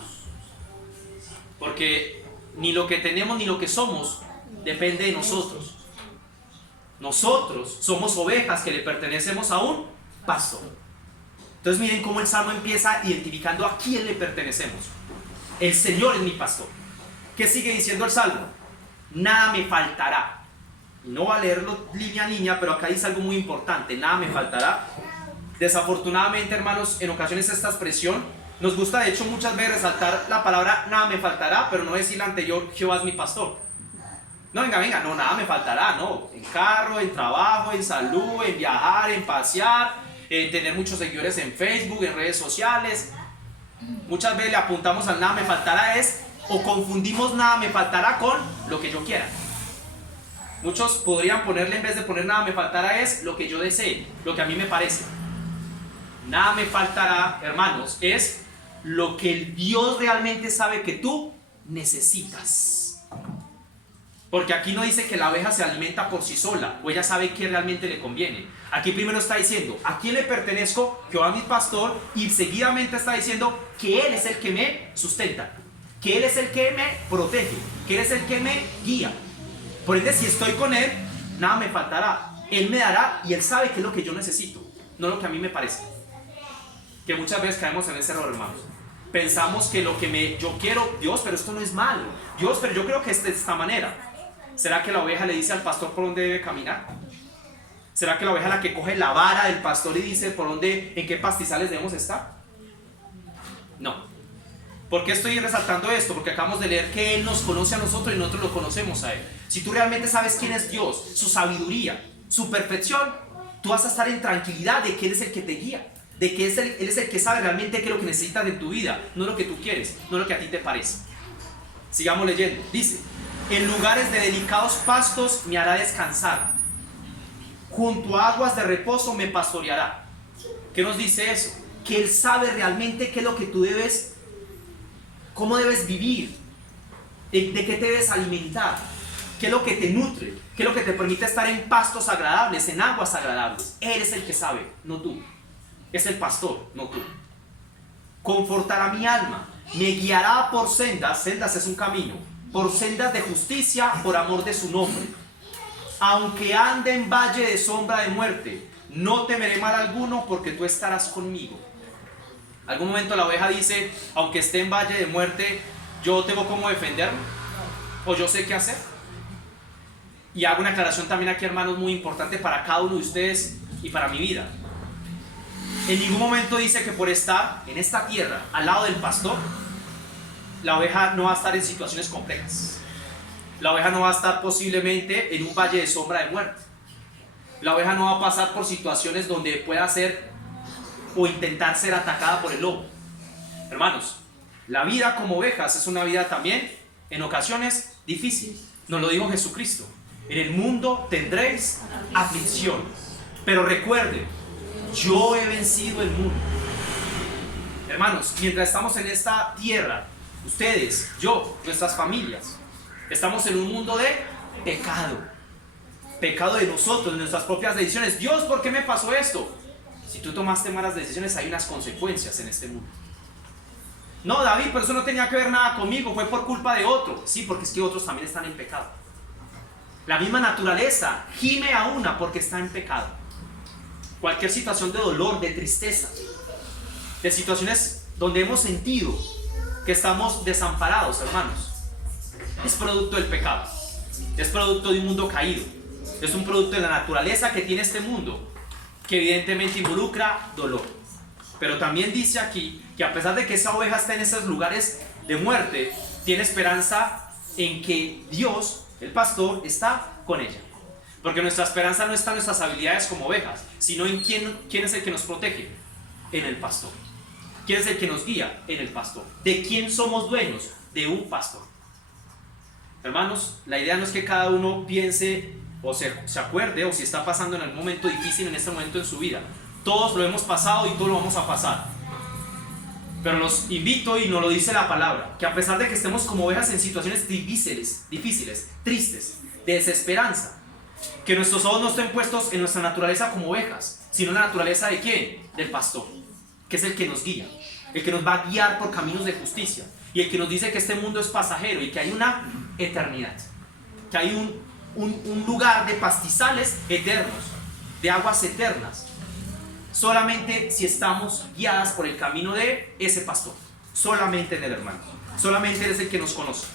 Porque ni lo que tenemos ni lo que somos depende de nosotros. Nosotros somos ovejas que le pertenecemos a un pastor. Entonces miren cómo el salmo empieza identificando a quién le pertenecemos. El Señor es mi pastor. ¿Qué sigue diciendo el salmo? Nada me faltará. Y no va a leerlo línea a línea, pero acá dice algo muy importante. Nada me faltará. Desafortunadamente, hermanos, en ocasiones esta expresión nos gusta de hecho muchas veces resaltar la palabra nada me faltará, pero no decir la anterior Jehová es mi pastor. No, venga, no, nada me faltará, no. En carro, en trabajo, en salud, en viajar, en pasear, en tener muchos seguidores en Facebook, en redes sociales. Muchas veces le apuntamos al nada me faltará o confundimos nada me faltará con lo que yo quiera. Muchos podrían ponerle, en vez de poner nada me faltará, es lo que yo desee, lo que a mí me parece. Nada me faltará, hermanos, es lo que el Dios realmente sabe que tú necesitas. Porque aquí no dice que la oveja se alimenta por sí sola, o ella sabe qué realmente le conviene. Aquí primero está diciendo, ¿a quién le pertenezco? Jehová mi pastor, y seguidamente está diciendo que Él es el que me sustenta, que Él es el que me protege, que Él es el que me guía. Por ende, si estoy con Él, nada me faltará. Él me dará y Él sabe qué es lo que yo necesito, no lo que a mí me parece. Que muchas veces caemos en ese error, hermanos. Pensamos que lo que yo quiero, Dios, pero esto no es malo. Dios, pero yo creo que es de esta manera. ¿Será que la oveja le dice al pastor por dónde debe caminar? ¿Será que la oveja es la que coge la vara del pastor y dice por dónde, en qué pastizales debemos estar? No. ¿Por qué estoy resaltando esto? Porque acabamos de leer que Él nos conoce a nosotros y nosotros lo conocemos a Él. Si tú realmente sabes quién es Dios, su sabiduría, su perfección, tú vas a estar en tranquilidad de que Él es el que te guía, de que Él es el que sabe realmente qué es lo que necesitas de tu vida, no lo que tú quieres, no lo que a ti te parece. Sigamos leyendo. Dice, en lugares de delicados pastos me hará descansar, junto a aguas de reposo me pastoreará. ¿Qué nos dice eso? Que Él sabe realmente qué es lo que tú debes, cómo debes vivir, de qué te debes alimentar, qué es lo que te nutre, qué es lo que te permite estar en pastos agradables, en aguas agradables. Él es el que sabe, no tú. Es el pastor, no tú. Confortará mi alma, me guiará por sendas es un camino, por sendas de justicia, por amor de su nombre. Aunque ande en valle de sombra de muerte, no temeré mal alguno, porque tú estarás conmigo. Algún momento la oveja dice, aunque esté en valle de muerte, yo tengo cómo defenderme, o yo sé qué hacer. Y hago una aclaración también aquí, hermanos, muy importante para cada uno de ustedes y para mi vida. En ningún momento dice que por estar en esta tierra, al lado del pastor, la oveja no va a estar en situaciones complejas. La oveja no va a estar posiblemente en un valle de sombra de muerte. La oveja no va a pasar por situaciones donde pueda ser o intentar ser atacada por el lobo. Hermanos, la vida como ovejas es una vida también en ocasiones difícil. Nos lo dijo Jesucristo. En el mundo tendréis aflicción, pero recuerden, yo he vencido el mundo. Hermanos, mientras estamos en esta tierra, ustedes, yo, nuestras familias, estamos en un mundo de pecado. Pecado de nosotros, de nuestras propias decisiones. Dios, ¿por qué me pasó esto? Si tú tomaste malas decisiones, hay unas consecuencias en este mundo. No, David, pero eso no tenía que ver nada conmigo, fue por culpa de otro. Sí, porque es que otros también están en pecado. La misma naturaleza gime a una porque está en pecado. Cualquier situación de dolor, de tristeza, de situaciones donde hemos sentido que estamos desamparados, hermanos, es producto del pecado. Es producto de un mundo caído. Es un producto de la naturaleza que tiene este mundo, que evidentemente involucra dolor. Pero también dice aquí que a pesar de que esa oveja está en esos lugares de muerte, tiene esperanza en que Dios, el pastor, está con ella. Porque nuestra esperanza no está en nuestras habilidades como ovejas, sino en quién es el que nos protege, en el pastor. ¿Quién es el que nos guía? En el pastor. ¿De quién somos dueños? De un pastor. Hermanos, la idea no es que cada uno piense o se acuerde o si está pasando en algún momento difícil en este momento en su vida. Todos lo hemos pasado y todos lo vamos a pasar. Pero los invito, y nos lo dice la palabra, que a pesar de que estemos como ovejas en situaciones difíciles, tristes, de desesperanza, que nuestros ojos no estén puestos en nuestra naturaleza como ovejas, sino en la naturaleza ¿de quién? Del pastor, que es el que nos guía, el que nos va a guiar por caminos de justicia, y el que nos dice que este mundo es pasajero y que hay una eternidad, que hay un lugar de pastizales eternos, de aguas eternas, solamente si estamos guiadas por el camino de ese pastor, solamente en el hermano, solamente Él es el que nos conoce.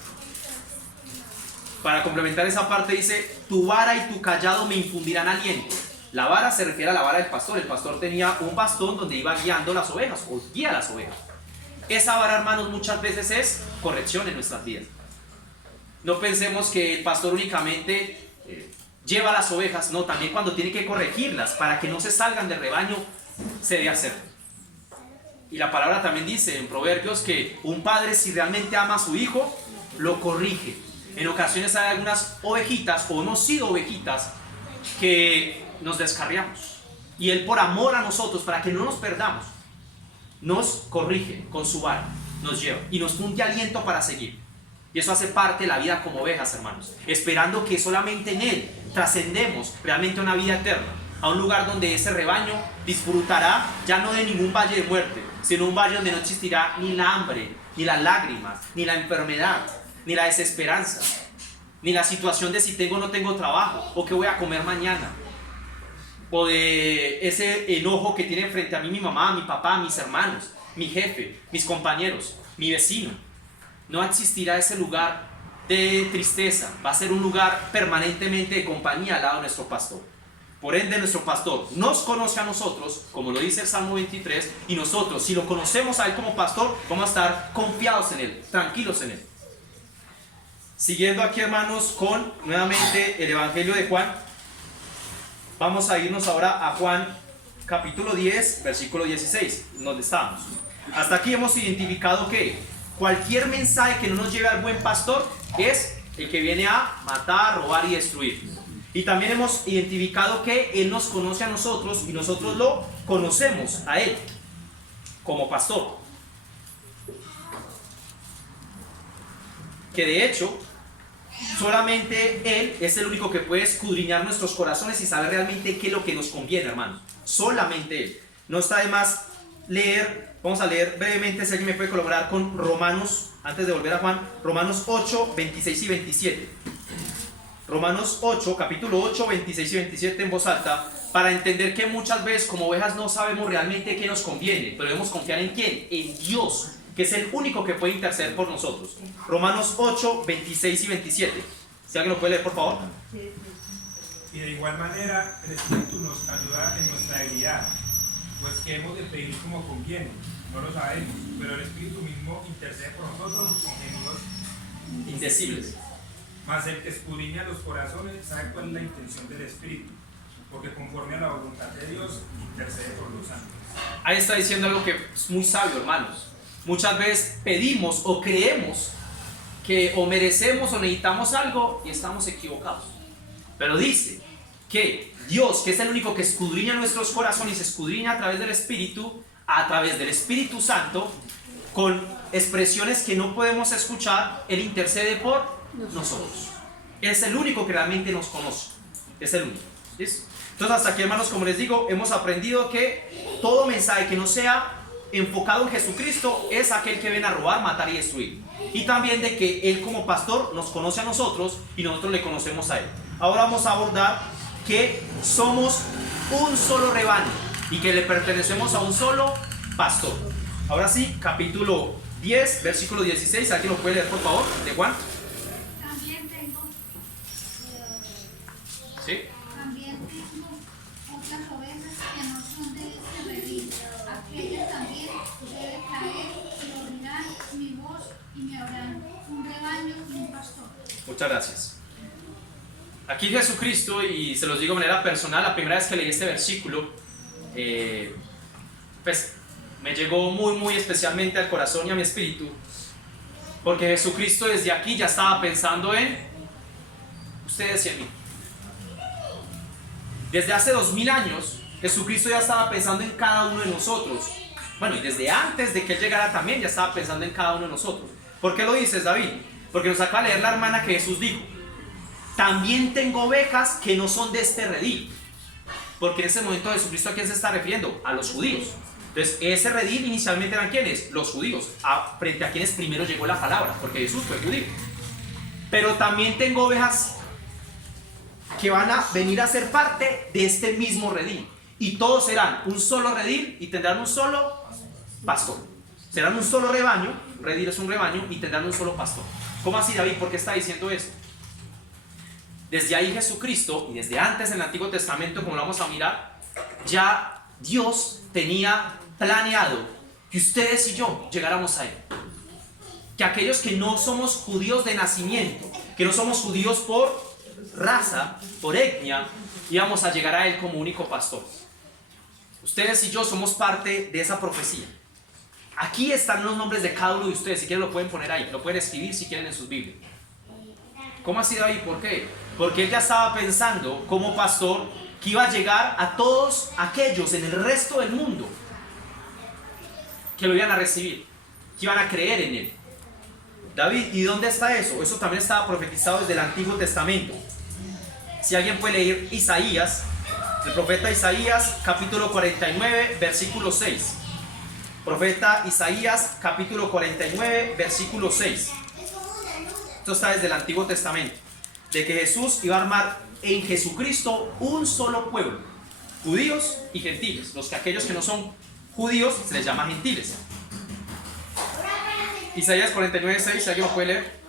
Para complementar esa parte dice, tu vara y tu callado me infundirán aliento. La vara se refiere a la vara del pastor. El pastor tenía un bastón donde iba guiando las ovejas, o guía las ovejas. Esa vara, hermanos, muchas veces es corrección en nuestras vidas. No pensemos que el pastor únicamente lleva las ovejas, no, también cuando tiene que corregirlas para que no se salgan del rebaño, se debe hacer. Y la palabra también dice en Proverbios que un padre, si realmente ama a su hijo, lo corrige. En ocasiones hay algunas ovejitas, o hemos sido ovejitas, que nos descarriamos. Y Él, por amor a nosotros, para que no nos perdamos, nos corrige con su vara, nos lleva y nos funde aliento para seguir. Y eso hace parte de la vida como ovejas, hermanos, esperando que solamente en Él trascendemos realmente una vida eterna, a un lugar donde ese rebaño disfrutará ya no de ningún valle de muerte, sino un valle donde no existirá ni la hambre, ni las lágrimas, ni la enfermedad, ni la desesperanza, ni la situación de si tengo o no tengo trabajo, o qué voy a comer mañana, o de ese enojo que tiene frente a mí mi mamá, mi papá, mis hermanos, mi jefe, mis compañeros, mi vecino. No existirá ese lugar de tristeza, va a ser un lugar permanentemente de compañía al lado de nuestro pastor. Por ende, nuestro pastor nos conoce a nosotros, como lo dice el Salmo 23, y nosotros, si lo conocemos a Él como pastor, vamos a estar confiados en Él, tranquilos en Él. Siguiendo aquí, hermanos, con nuevamente el Evangelio de Juan, vamos a irnos ahora a Juan capítulo 10, versículo 16, donde estamos. Hasta aquí hemos identificado que cualquier mensaje que no nos lleve al buen pastor es el que viene a matar, robar y destruir. Y también hemos identificado que Él nos conoce a nosotros y nosotros lo conocemos a Él como pastor. Que de hecho, solamente Él es el único que puede escudriñar nuestros corazones y saber realmente qué es lo que nos conviene, hermanos. Solamente Él. No está de más leer, vamos a leer brevemente, si alguien me puede colaborar con Romanos, antes de volver a Juan, Romanos 8, 26 y 27. Romanos 8, capítulo 8, 26 y 27 en voz alta, para entender que muchas veces como ovejas no sabemos realmente qué nos conviene, pero debemos confiar en ¿quién? En Dios, que es el único que puede interceder por nosotros. Romanos 8, 26 y 27. Si alguien lo puede leer, por favor. Y de igual manera, el Espíritu nos ayuda en nuestra debilidad, pues que hemos de pedir como conviene, no lo sabemos, pero el Espíritu mismo intercede por nosotros con gemidos Indecibles. Mas el que escudriña los corazones sabe cuál es la intención del Espíritu, porque conforme a la voluntad de Dios intercede por los santos. Ahí está diciendo algo que es muy sabio, hermanos. Muchas veces pedimos o creemos que o merecemos o necesitamos algo y estamos equivocados. Pero dice que Dios, que es el único que escudriña nuestros corazones, escudriña a través del Espíritu Santo, con expresiones que no podemos escuchar, Él intercede por nosotros. Es el único que realmente nos conoce. Es el único. ¿Listo? Entonces hasta aquí, hermanos, como les digo, hemos aprendido que todo mensaje que no sea enfocado en Jesucristo es aquel que viene a robar, matar y destruir. Y también de que Él como pastor nos conoce a nosotros y nosotros le conocemos a Él. Ahora vamos a abordar que somos un solo rebaño y que le pertenecemos a un solo pastor. Ahora sí, capítulo 10, versículo 16. ¿Alguien lo puede leer, por favor? De Juan. También tengo ¿Sí? otras ovejas que no son de este redil. Aquellas también deben traer y oirán mi voz y me oirán. Un rebaño y un pastor. Muchas gracias. Aquí Jesucristo, y se los digo de manera personal, la primera vez que leí este versículo, pues me llegó muy especialmente al corazón y a mi espíritu, porque Jesucristo desde aquí ya estaba pensando en ustedes y en mí. Desde hace 2000 años, Jesucristo ya estaba pensando en cada uno de nosotros. Bueno, y desde antes de que Él llegara también ya estaba pensando en cada uno de nosotros. ¿Por qué lo dices, David? Porque nos acaba de leer la hermana que Jesús dijo: también tengo ovejas que no son de este redil. Porque en ese momento Jesucristo, ¿a quién se está refiriendo? A los judíos. Entonces, ese redil inicialmente eran ¿quiénes? Los judíos, frente a quienes primero llegó la palabra, porque Jesús fue judío. Pero también tengo ovejas que van a venir a ser parte de este mismo redil. Y todos serán un solo redil y tendrán un solo pastor. Serán un solo rebaño, redil es un rebaño, y tendrán un solo pastor. ¿Cómo así, David? ¿Por qué está diciendo esto? Desde ahí Jesucristo, y desde antes en el Antiguo Testamento, como lo vamos a mirar, ya Dios tenía planeado que ustedes y yo llegáramos a Él. Que aquellos que no somos judíos de nacimiento, que no somos judíos por raza, por etnia, íbamos a llegar a Él como único pastor. Ustedes y yo somos parte de esa profecía. Aquí están los nombres de cada uno de ustedes. Si quieren lo pueden poner ahí, lo pueden escribir si quieren en sus Biblias. ¿Cómo ha sido ahí? ¿Por qué? Porque Él ya estaba pensando como pastor que iba a llegar a todos aquellos en el resto del mundo que lo iban a recibir, que iban a creer en Él. David, ¿y dónde está eso? Eso también estaba profetizado desde el Antiguo Testamento. Si alguien puede leer Isaías, el profeta Isaías, capítulo 49, versículo 6. Profeta Isaías, capítulo 49, versículo 6. Esto está desde el Antiguo Testamento. De que Jesús iba a armar en Jesucristo un solo pueblo, judíos y gentiles. Aquellos que no son judíos se les llama gentiles. Isaías 49, 6, ¿alguien lo puede leer?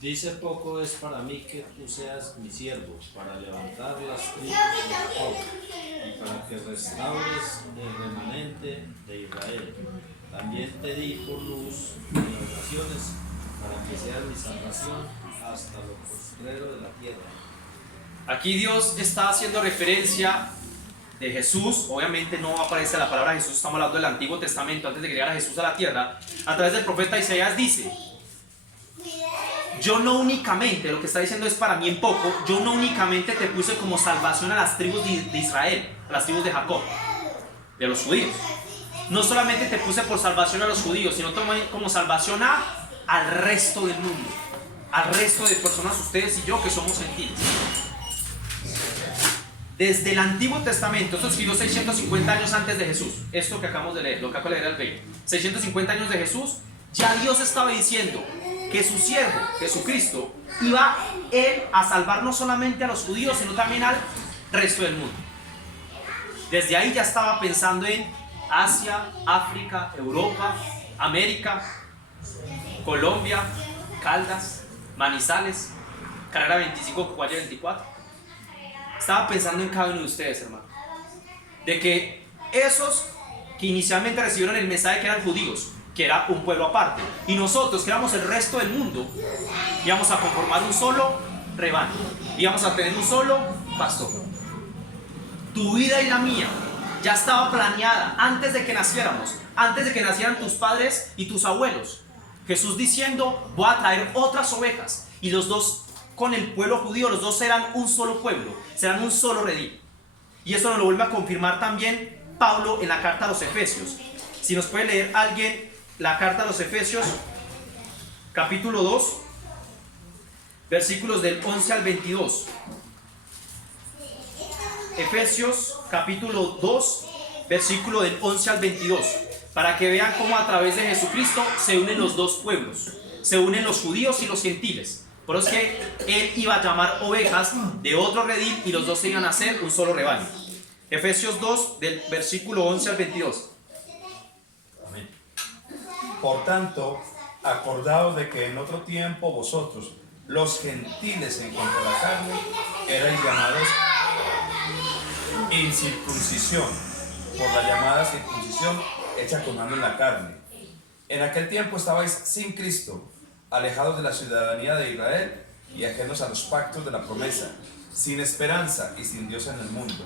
Dice: poco es para mí que tú seas mi siervo, para levantar las tribus de Jacob, y para que restaures el remanente de Israel. También te di por luz de las naciones, para que seas mi salvación hasta lo postrero de la tierra. Aquí Dios está haciendo referencia de Jesús. Obviamente no aparece la palabra Jesús, estamos hablando del Antiguo Testamento, antes de que llegara Jesús a la tierra. A través del profeta Isaías dice: yo no únicamente, lo que está diciendo es para mí en poco, yo no únicamente te puse como salvación a las tribus de Israel, a las tribus de Jacob, de los judíos. No solamente te puse por salvación a los judíos, sino también como salvación al resto del mundo, al resto de personas, ustedes y yo, que somos gentiles. Desde el Antiguo Testamento, esto escribió 650 años antes de Jesús, esto que acabamos de leer, lo que acabo de leer al 20, 650 años de Jesús, ya Dios estaba diciendo que su siervo, Jesucristo, iba Él a salvar no solamente a los judíos, sino también al resto del mundo. Desde ahí ya estaba pensando en Asia, África, Europa, América, Colombia, Caldas, Manizales, Carrera 25, Cuaya 24. Estaba pensando en cada uno de ustedes, hermano. De que esos que inicialmente recibieron el mensaje, que eran judíos, que era un pueblo aparte, y nosotros, que éramos el resto del mundo, íbamos a conformar un solo rebaño. Íbamos a tener un solo pastor. Tu vida y la mía ya estaba planeada antes de que naciéramos, antes de que nacieran tus padres y tus abuelos. Jesús diciendo, voy a traer otras ovejas. Y los dos, con el pueblo judío, los dos serán un solo pueblo, serán un solo redil. Y eso nos lo vuelve a confirmar también Pablo en la carta a los Efesios. Si nos puede leer alguien la carta a los Efesios, capítulo 2, versículos del 11 al 22. Efesios capítulo 2, versículo del 11 al 22. Para que vean cómo a través de Jesucristo se unen los dos pueblos. Se unen los judíos y los gentiles. Por eso es que Él iba a llamar ovejas de otro redil y los dos se iban a hacer un solo rebaño. Efesios 2, del versículo 11 al 22. Amén. Por tanto, acordaos de que en otro tiempo vosotros, los gentiles en cuanto a la carne, erais llamados incircuncisión, por la llamada circuncisión hecha con mano en la carne. En aquel tiempo estabais sin Cristo, alejados de la ciudadanía de Israel y ajenos a los pactos de la promesa, sin esperanza y sin Dios en el mundo.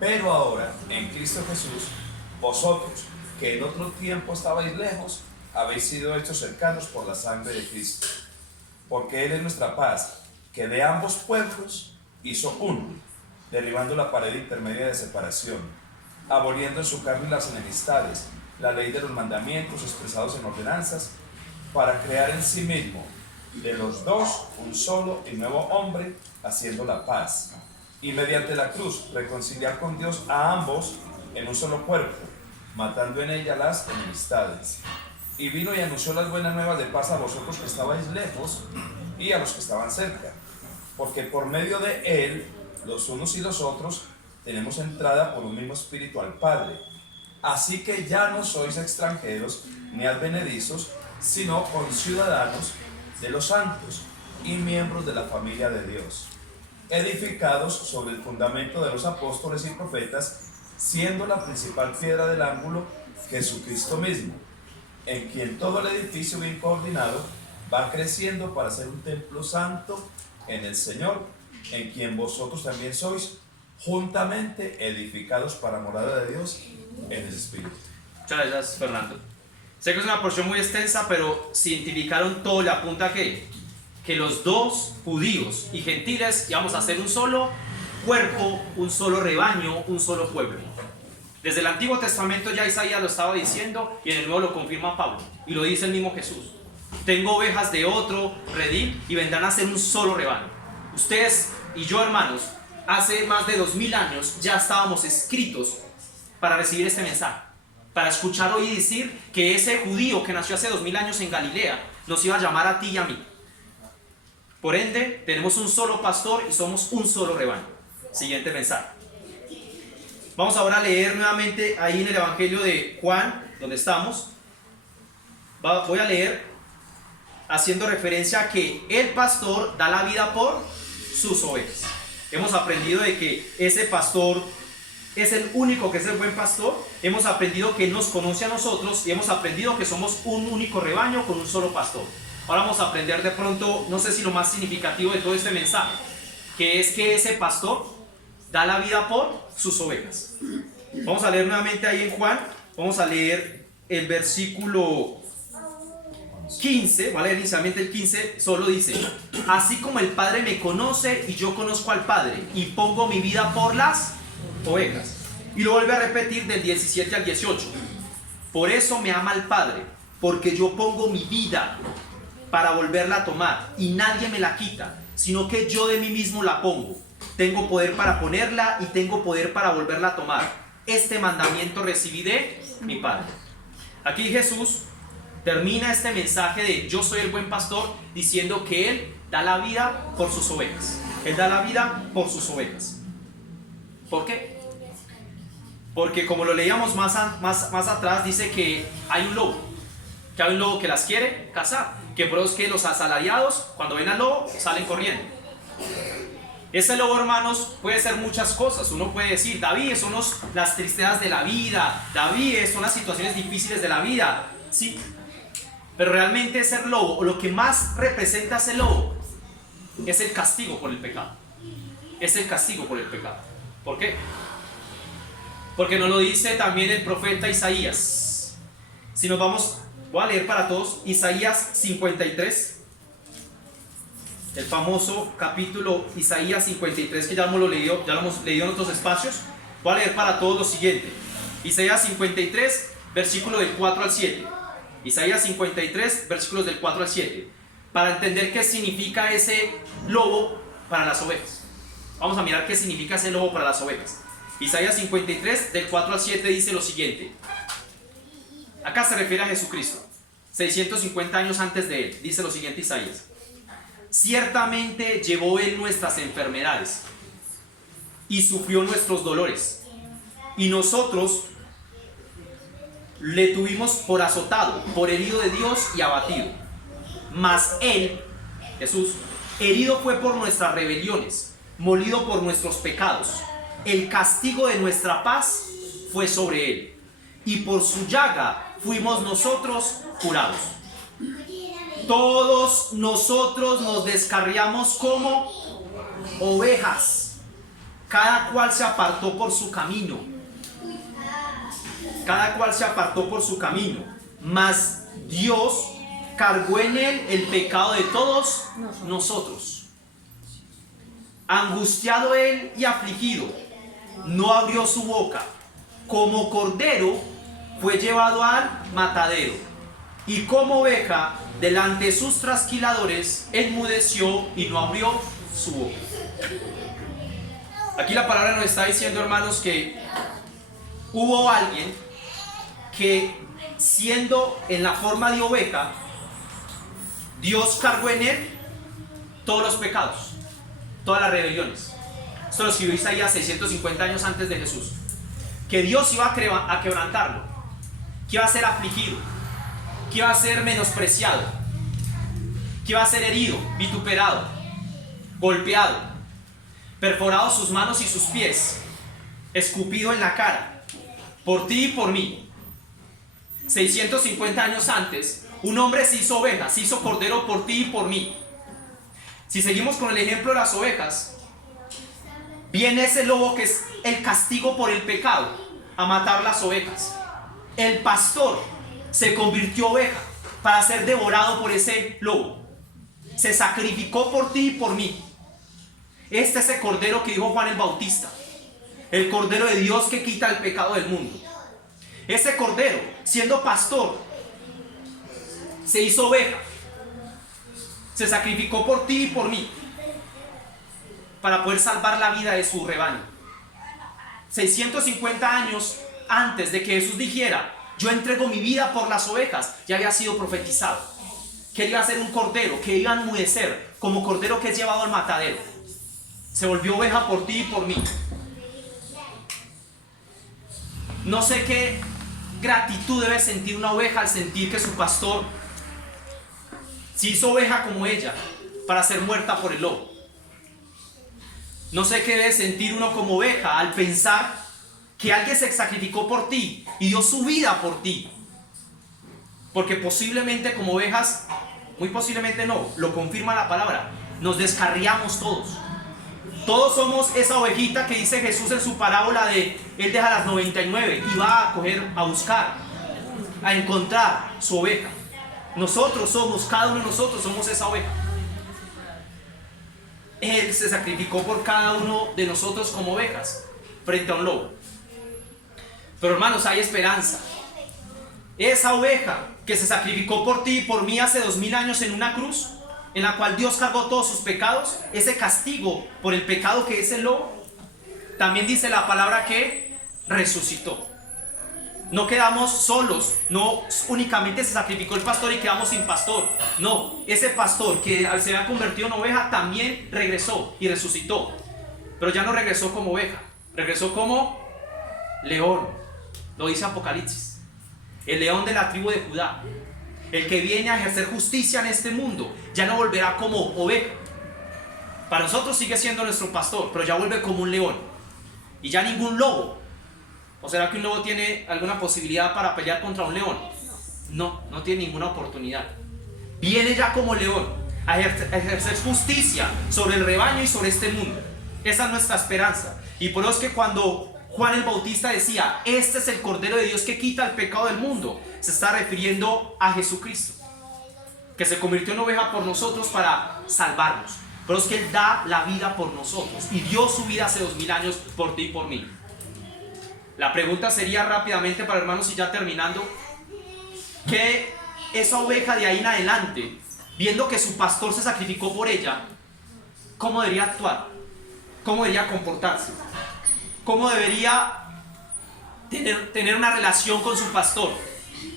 Pero ahora, en Cristo Jesús, vosotros, que en otro tiempo estabais lejos, habéis sido hechos cercanos por la sangre de Cristo. Porque Él es nuestra paz, que de ambos pueblos hizo uno, derribando la pared intermedia de separación, aboliendo en su carne las enemistades, la ley de los mandamientos expresados en ordenanzas, para crear en sí mismo de los dos un solo y nuevo hombre, haciendo la paz, y mediante la cruz reconciliar con Dios a ambos en un solo cuerpo, matando en ella las enemistades. Y vino y anunció las buenas nuevas de paz a vosotros que estabais lejos y a los que estaban cerca, porque por medio de Él, los unos y los otros, tenemos entrada por un mismo espíritu al Padre. Así que ya no sois extranjeros ni advenedizos, sino conciudadanos de los santos y miembros de la familia de Dios, edificados sobre el fundamento de los apóstoles y profetas, siendo la principal piedra del ángulo Jesucristo mismo, en quien todo el edificio bien coordinado va creciendo para ser un templo santo en el Señor, en quien vosotros también sois juntamente edificados para morada de Dios en el Espíritu. Muchas gracias, Fernando. Sé que es una porción muy extensa, pero si identificaron todo, le apunta a que los dos, judíos y gentiles, íbamos a ser un solo cuerpo, un solo rebaño, un solo pueblo. Desde el Antiguo Testamento ya Isaías lo estaba diciendo y en el Nuevo lo confirma Pablo y lo dice el mismo Jesús. Tengo ovejas de otro redil y vendrán a ser un solo rebaño. Ustedes y yo, hermanos, hace más de 2000 años ya estábamos escritos para recibir este mensaje, para escuchar hoy decir que ese judío que nació hace 2000 años en Galilea nos iba a llamar a ti y a mí. Por ende, tenemos un solo pastor y somos un solo rebaño. Siguiente mensaje. Vamos ahora a leer nuevamente ahí en el Evangelio de Juan, donde estamos. Voy a leer haciendo referencia a que el pastor da la vida por sus ovejas. Hemos aprendido de que ese pastor es el único que es el buen pastor. Hemos aprendido que nos conoce a nosotros y hemos aprendido que somos un único rebaño con un solo pastor. Ahora vamos a aprender de pronto, no sé si lo más significativo de todo este mensaje, que es que ese pastor da la vida por sus ovejas. Vamos a leer nuevamente ahí en Juan, vamos a leer el versículo 15, voy a leer inicialmente el 15, solo dice: así como el Padre me conoce y yo conozco al Padre y pongo mi vida por las ovejas. Y lo vuelve a repetir del 17 al 18. Por eso me ama el Padre, porque yo pongo mi vida para volverla a tomar y nadie me la quita, sino que yo de mí mismo la pongo. Tengo poder para ponerla y tengo poder para volverla a tomar. Este mandamiento recibí de mi Padre. Aquí Jesús termina este mensaje de yo soy el buen pastor diciendo que Él da la vida por sus ovejas. Él da la vida por sus ovejas. ¿Por qué? Porque como lo leíamos más atrás, dice que hay un lobo. Que hay un lobo que las quiere cazar. Que por eso es que los asalariados, cuando ven al lobo, salen corriendo. Ese lobo, hermanos, puede ser muchas cosas. Uno puede decir, David, son las tristezas de la vida. David, son las situaciones difíciles de la vida. Sí. Pero realmente ese lobo, o lo que más representa ese lobo, es el castigo por el pecado. Es el castigo por el pecado. ¿Por qué? Porque nos lo dice también el profeta Isaías. Si nos vamos, voy a leer para todos Isaías 53, el famoso capítulo Isaías 53, que ya lo hemos leído en otros espacios. Voy a leer para todos lo siguiente: Isaías 53, versículo del 4 al 7. Isaías 53, versículos del 4 al 7, para entender qué significa ese lobo para las ovejas. Vamos a mirar qué significa ese lobo para las ovejas. Isaías 53, del 4 al 7, dice lo siguiente. Acá se refiere a Jesucristo, 650 años antes de él. Dice lo siguiente Isaías: ciertamente llevó él nuestras enfermedades y sufrió nuestros dolores, y nosotros le tuvimos por azotado, por herido de Dios y abatido. Mas él, Jesús, herido fue por nuestras rebeliones, molido por nuestros pecados. El castigo de nuestra paz fue sobre él, y por su llaga fuimos nosotros curados. Todos nosotros nos descarriamos como ovejas, cada cual se apartó por su camino. Cada cual se apartó por su camino, mas Dios cargó en él el pecado de todos nosotros. Angustiado él y afligido, no abrió su boca. Como cordero fue llevado al matadero, y como oveja delante de sus trasquiladores enmudeció y no abrió su boca. Aquí la palabra nos está diciendo, hermanos, que hubo alguien que, siendo en la forma de oveja, Dios cargó en él todos los pecados, todas las rebeliones. Esto lo escribió Isaías 650 años antes de Jesús. Que Dios iba a quebrantarlo, que iba a ser afligido, que iba a ser menospreciado, que iba a ser herido, vituperado, golpeado, perforado sus manos y sus pies, escupido en la cara, por ti y por mí. 650 años antes, un hombre se hizo oveja, se hizo cordero por ti y por mí. Si seguimos con el ejemplo de las ovejas, viene ese lobo que es el castigo por el pecado, a matar las ovejas. El pastor se convirtió oveja para ser devorado por ese lobo. Se sacrificó por ti y por mí. Este es el cordero que dijo Juan el Bautista, el cordero de Dios que quita el pecado del mundo. Ese cordero, siendo pastor, se hizo oveja, se sacrificó por ti y por mí, para poder salvar la vida de su rebaño. 650 años antes de que Jesús dijera: yo entrego mi vida por las ovejas, ya había sido profetizado que él iba a ser un cordero, que iba a enmudecer como cordero que es llevado al matadero. Se volvió oveja por ti y por mí. No sé qué gratitud debe sentir una oveja al sentir que su pastor se hizo oveja como ella para ser muerta por el lobo. No sé qué debe sentir uno como oveja al pensar que alguien se sacrificó por ti y dio su vida por ti. Porque posiblemente como ovejas, muy posiblemente no, lo confirma la palabra, nos descarriamos todos. Todos somos esa ovejita que dice Jesús en su parábola de él deja las 99 y va a coger, a buscar, a encontrar su oveja. Nosotros somos, cada uno de nosotros somos esa oveja. Él se sacrificó por cada uno de nosotros como ovejas frente a un lobo. Pero hermanos, hay esperanza. Esa oveja que se sacrificó por ti y por mí hace 2000 años en una cruz, en la cual Dios cargó todos sus pecados, ese castigo por el pecado que es el lobo, también dice la palabra que resucitó. No quedamos solos, no únicamente se sacrificó el pastor y quedamos sin pastor. No, ese pastor que se había convertido en oveja también regresó y resucitó. Pero ya no regresó como oveja, regresó como león. Lo dice Apocalipsis. El león de la tribu de Judá. El que viene a ejercer justicia en este mundo ya no volverá como oveja. Para nosotros sigue siendo nuestro pastor, pero ya vuelve como un león. Y ya ningún lobo. ¿O será que un lobo tiene alguna posibilidad para pelear contra un león? No, no tiene ninguna oportunidad. Viene ya como león a ejercer justicia sobre el rebaño y sobre este mundo. Esa es nuestra esperanza. Y por eso es que cuando Juan el Bautista decía, este es el Cordero de Dios que quita el pecado del mundo, se está refiriendo a Jesucristo, que se convirtió en oveja por nosotros para salvarnos. Pero es que Él da la vida por nosotros y dio su vida hace 2000 años por ti y por mí. La pregunta sería rápidamente para hermanos y ya terminando, que esa oveja de ahí en adelante, viendo que su pastor se sacrificó por ella, ¿cómo debería actuar? ¿Cómo debería comportarse? ¿Cómo debería tener una relación con su pastor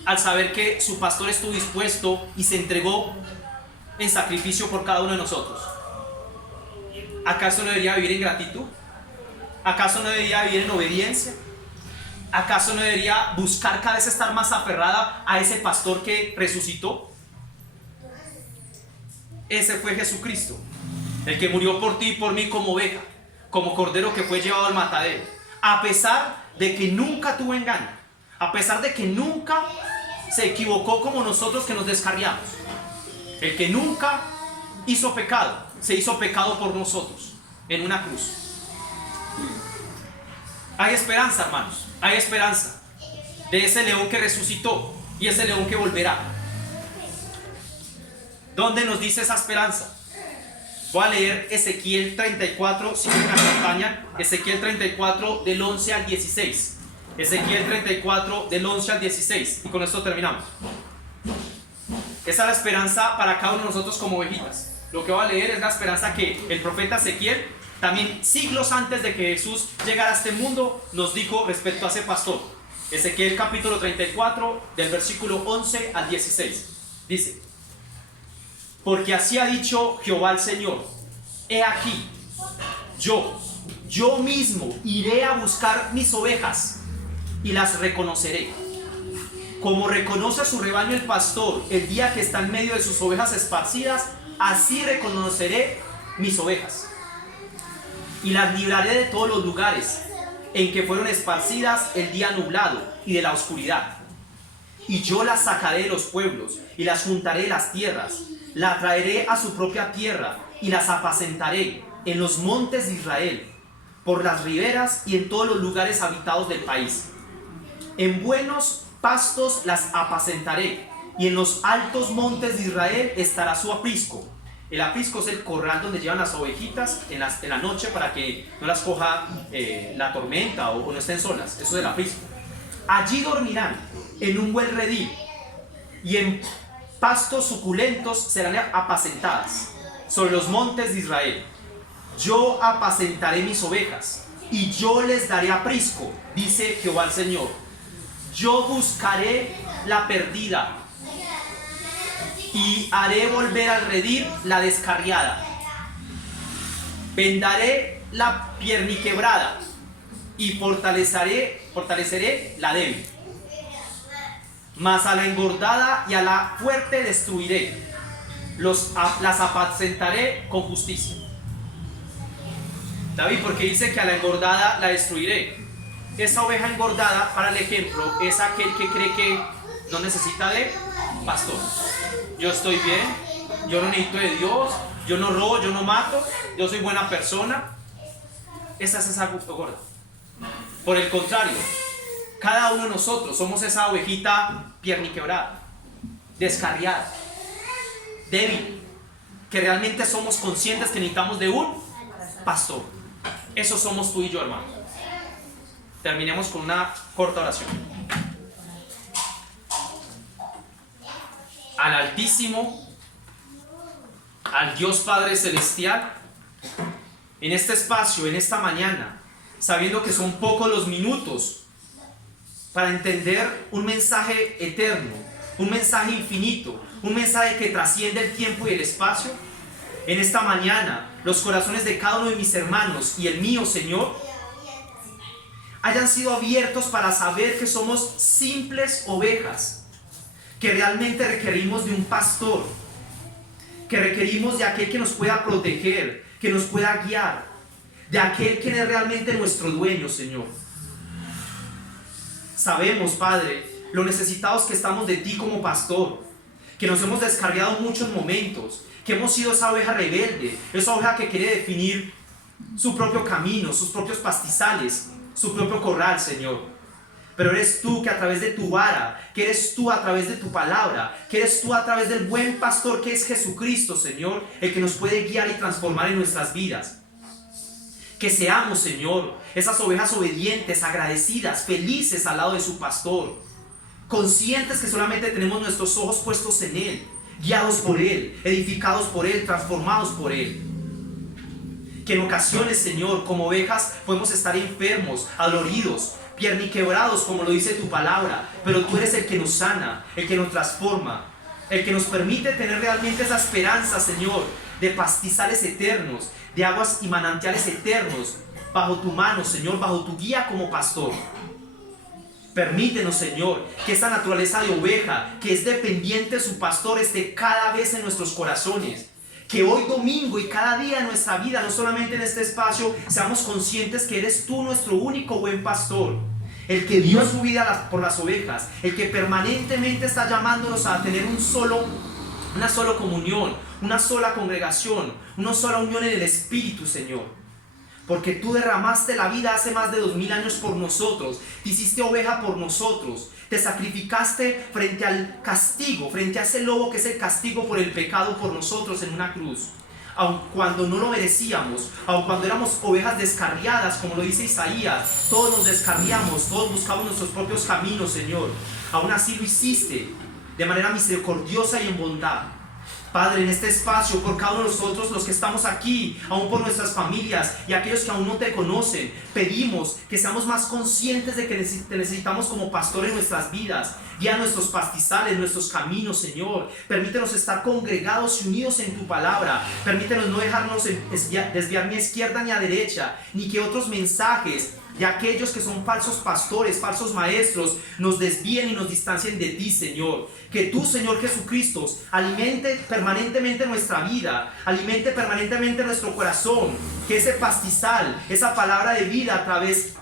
al saber que su pastor estuvo dispuesto y se entregó en sacrificio por cada uno de nosotros? ¿Acaso no debería vivir en gratitud? ¿Acaso no debería vivir en obediencia? ¿Acaso no debería buscar cada vez estar más aferrada a ese pastor que resucitó? Ese fue Jesucristo, el que murió por ti y por mí como oveja, como cordero que fue llevado al matadero, a pesar de que nunca tuvo engaño, a pesar de que nunca se equivocó como nosotros que nos descarriamos. El que nunca hizo pecado, se hizo pecado por nosotros en una cruz. Hay esperanza, hermanos, hay esperanza de ese león que resucitó y ese león que volverá. ¿Dónde nos dice esa esperanza? Voy a leer Ezequiel 34, si me acompañan, Ezequiel 34 del 11 al 16. Ezequiel 34 del 11 al 16. Y con esto terminamos. Esa es la esperanza para cada uno de nosotros como ovejitas. Lo que voy a leer es la esperanza que el profeta Ezequiel, también siglos antes de que Jesús llegara a este mundo, nos dijo respecto a ese pastor. Ezequiel capítulo 34 del versículo 11 al 16. Dice: porque así ha dicho Jehová el Señor, he aquí, yo mismo iré a buscar mis ovejas y las reconoceré. Como reconoce a su rebaño el pastor el día que está en medio de sus ovejas esparcidas, así reconoceré mis ovejas. Y las libraré de todos los lugares en que fueron esparcidas el día nublado y de la oscuridad. Y yo las sacaré de los pueblos y las juntaré de las tierras. La traeré a su propia tierra y las apacentaré en los montes de Israel, por las riberas y en todos los lugares habitados del país. En buenos pastos las apacentaré y en los altos montes de Israel estará su aprisco. El aprisco es el corral donde llevan las ovejitas en la noche para que no las coja la tormenta o no estén solas. Eso es el aprisco. Allí dormirán en un buen redil y en pastos suculentos serán apacentadas sobre los montes de Israel. Yo apacentaré mis ovejas y yo les daré aprisco, dice Jehová el Señor. Yo buscaré la perdida y haré volver al redil la descarriada. Vendaré la pierniquebrada y fortaleceré la débil. Mas a la engordada y a la fuerte destruiré, las apacentaré con justicia. David, porque dice que a la engordada la destruiré. Esa oveja engordada, para el ejemplo, es aquel que cree que no necesita de pastor. Yo estoy bien, yo no necesito de Dios, yo no robo, yo no mato, yo soy buena persona. Esa es esa gorda. Por el contrario, cada uno de nosotros somos esa ovejita pierniquebrada, descarriada, débil, que realmente somos conscientes que necesitamos de un pastor. Eso somos tú y yo, hermano. Terminemos con una corta oración. Al Altísimo, al Dios Padre Celestial, en este espacio, en esta mañana, sabiendo que son pocos los minutos para entender un mensaje eterno, un mensaje infinito, un mensaje que trasciende el tiempo y el espacio. En esta mañana, los corazones de cada uno de mis hermanos y el mío, Señor, hayan sido abiertos para saber que somos simples ovejas, que realmente requerimos de un pastor, que requerimos de aquel que nos pueda proteger, que nos pueda guiar, de aquel que es realmente nuestro dueño, Señor. Sabemos, Padre, lo necesitados que estamos de ti como pastor, que nos hemos descarriado en muchos momentos, que hemos sido esa oveja rebelde, esa oveja que quiere definir su propio camino, sus propios pastizales, su propio corral, Señor. Pero eres tú que a través de tu vara, que eres tú a través de tu palabra, que eres tú a través del buen pastor que es Jesucristo, Señor, el que nos puede guiar y transformar en nuestras vidas. Que seamos, Señor, esas ovejas obedientes, agradecidas, felices al lado de su pastor, conscientes que solamente tenemos nuestros ojos puestos en Él, guiados por Él, edificados por Él, transformados por Él. Que en ocasiones, Señor, como ovejas podemos estar enfermos, adoloridos, pierniquebrados, como lo dice tu palabra, pero tú eres el que nos sana, el que nos transforma, el que nos permite tener realmente esa esperanza, Señor, de pastizales eternos, de aguas y manantiales eternos, bajo tu mano, Señor, bajo tu guía como pastor. Permítenos, Señor, que esta naturaleza de oveja, que es dependiente de su pastor, esté cada vez en nuestros corazones. Que hoy domingo y cada día de nuestra vida, no solamente en este espacio, seamos conscientes que eres tú nuestro único buen pastor, el que dio su vida por las ovejas, el que permanentemente está llamándonos a tener una sola comunión, una sola congregación, una sola unión en el Espíritu, Señor. Porque tú derramaste la vida hace más de 2000 años por nosotros, te hiciste oveja por nosotros, te sacrificaste frente al castigo, frente a ese lobo que es el castigo por el pecado por nosotros en una cruz. Aun cuando no lo merecíamos, aun cuando éramos ovejas descarriadas, como lo dice Isaías, todos nos descarriamos, todos buscamos nuestros propios caminos, Señor. Aún así lo hiciste de manera misericordiosa y en bondad. Padre, en este espacio, por cada uno de nosotros, los que estamos aquí, aún por nuestras familias y aquellos que aún no te conocen, pedimos que seamos más conscientes de que te necesitamos como pastor en nuestras vidas. Guía nuestros pastizales, nuestros caminos, Señor. Permítenos estar congregados y unidos en tu palabra. Permítenos no dejarnos desviar ni a izquierda ni a derecha, ni que otros mensajes de aquellos que son falsos pastores, falsos maestros, nos desvíen y nos distancien de ti, Señor. Que tú, Señor Jesucristo, alimente permanentemente nuestra vida, alimente permanentemente nuestro corazón, que ese pastizal, esa palabra de vida a través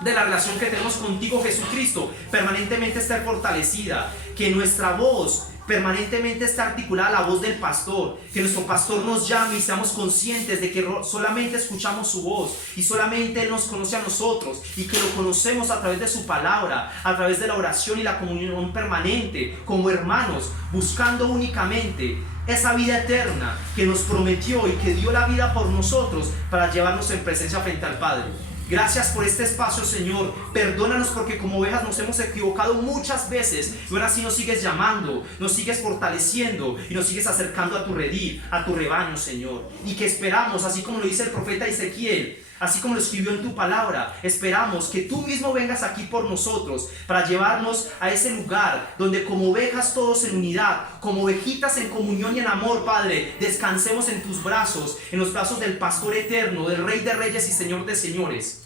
de la relación que tenemos contigo, Jesucristo, permanentemente esté fortalecida, que nuestra voz permanentemente está articulada a la voz del pastor, que nuestro pastor nos llame y seamos conscientes de que solamente escuchamos su voz y solamente Él nos conoce a nosotros y que lo conocemos a través de su palabra, a través de la oración y la comunión permanente como hermanos, buscando únicamente esa vida eterna que nos prometió y que dio la vida por nosotros para llevarnos en presencia frente al Padre. Gracias por este espacio, Señor. Perdónanos porque como ovejas nos hemos equivocado muchas veces y aún así nos sigues llamando, nos sigues fortaleciendo y nos sigues acercando a tu redil, a tu rebaño, Señor. Y que esperamos, así como lo dice el profeta Ezequiel, así como lo escribió en tu palabra, esperamos que tú mismo vengas aquí por nosotros para llevarnos a ese lugar donde como ovejas todos en unidad, como ovejitas en comunión y en amor, Padre, descansemos en tus brazos, en los brazos del pastor eterno, del Rey de Reyes y Señor de Señores.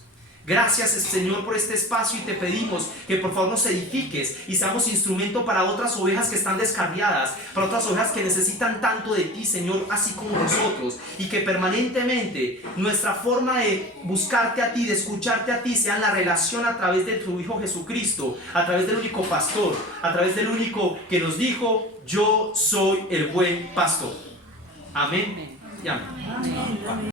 Gracias, Señor, por este espacio y te pedimos que por favor nos edifiques y seamos instrumento para otras ovejas que están descarriadas, para otras ovejas que necesitan tanto de ti, Señor, así como nosotros, y que permanentemente nuestra forma de buscarte a ti, de escucharte a ti, sea en la relación a través de tu Hijo Jesucristo, a través del único pastor, a través del único que nos dijo: yo soy el buen pastor. Amén y amén.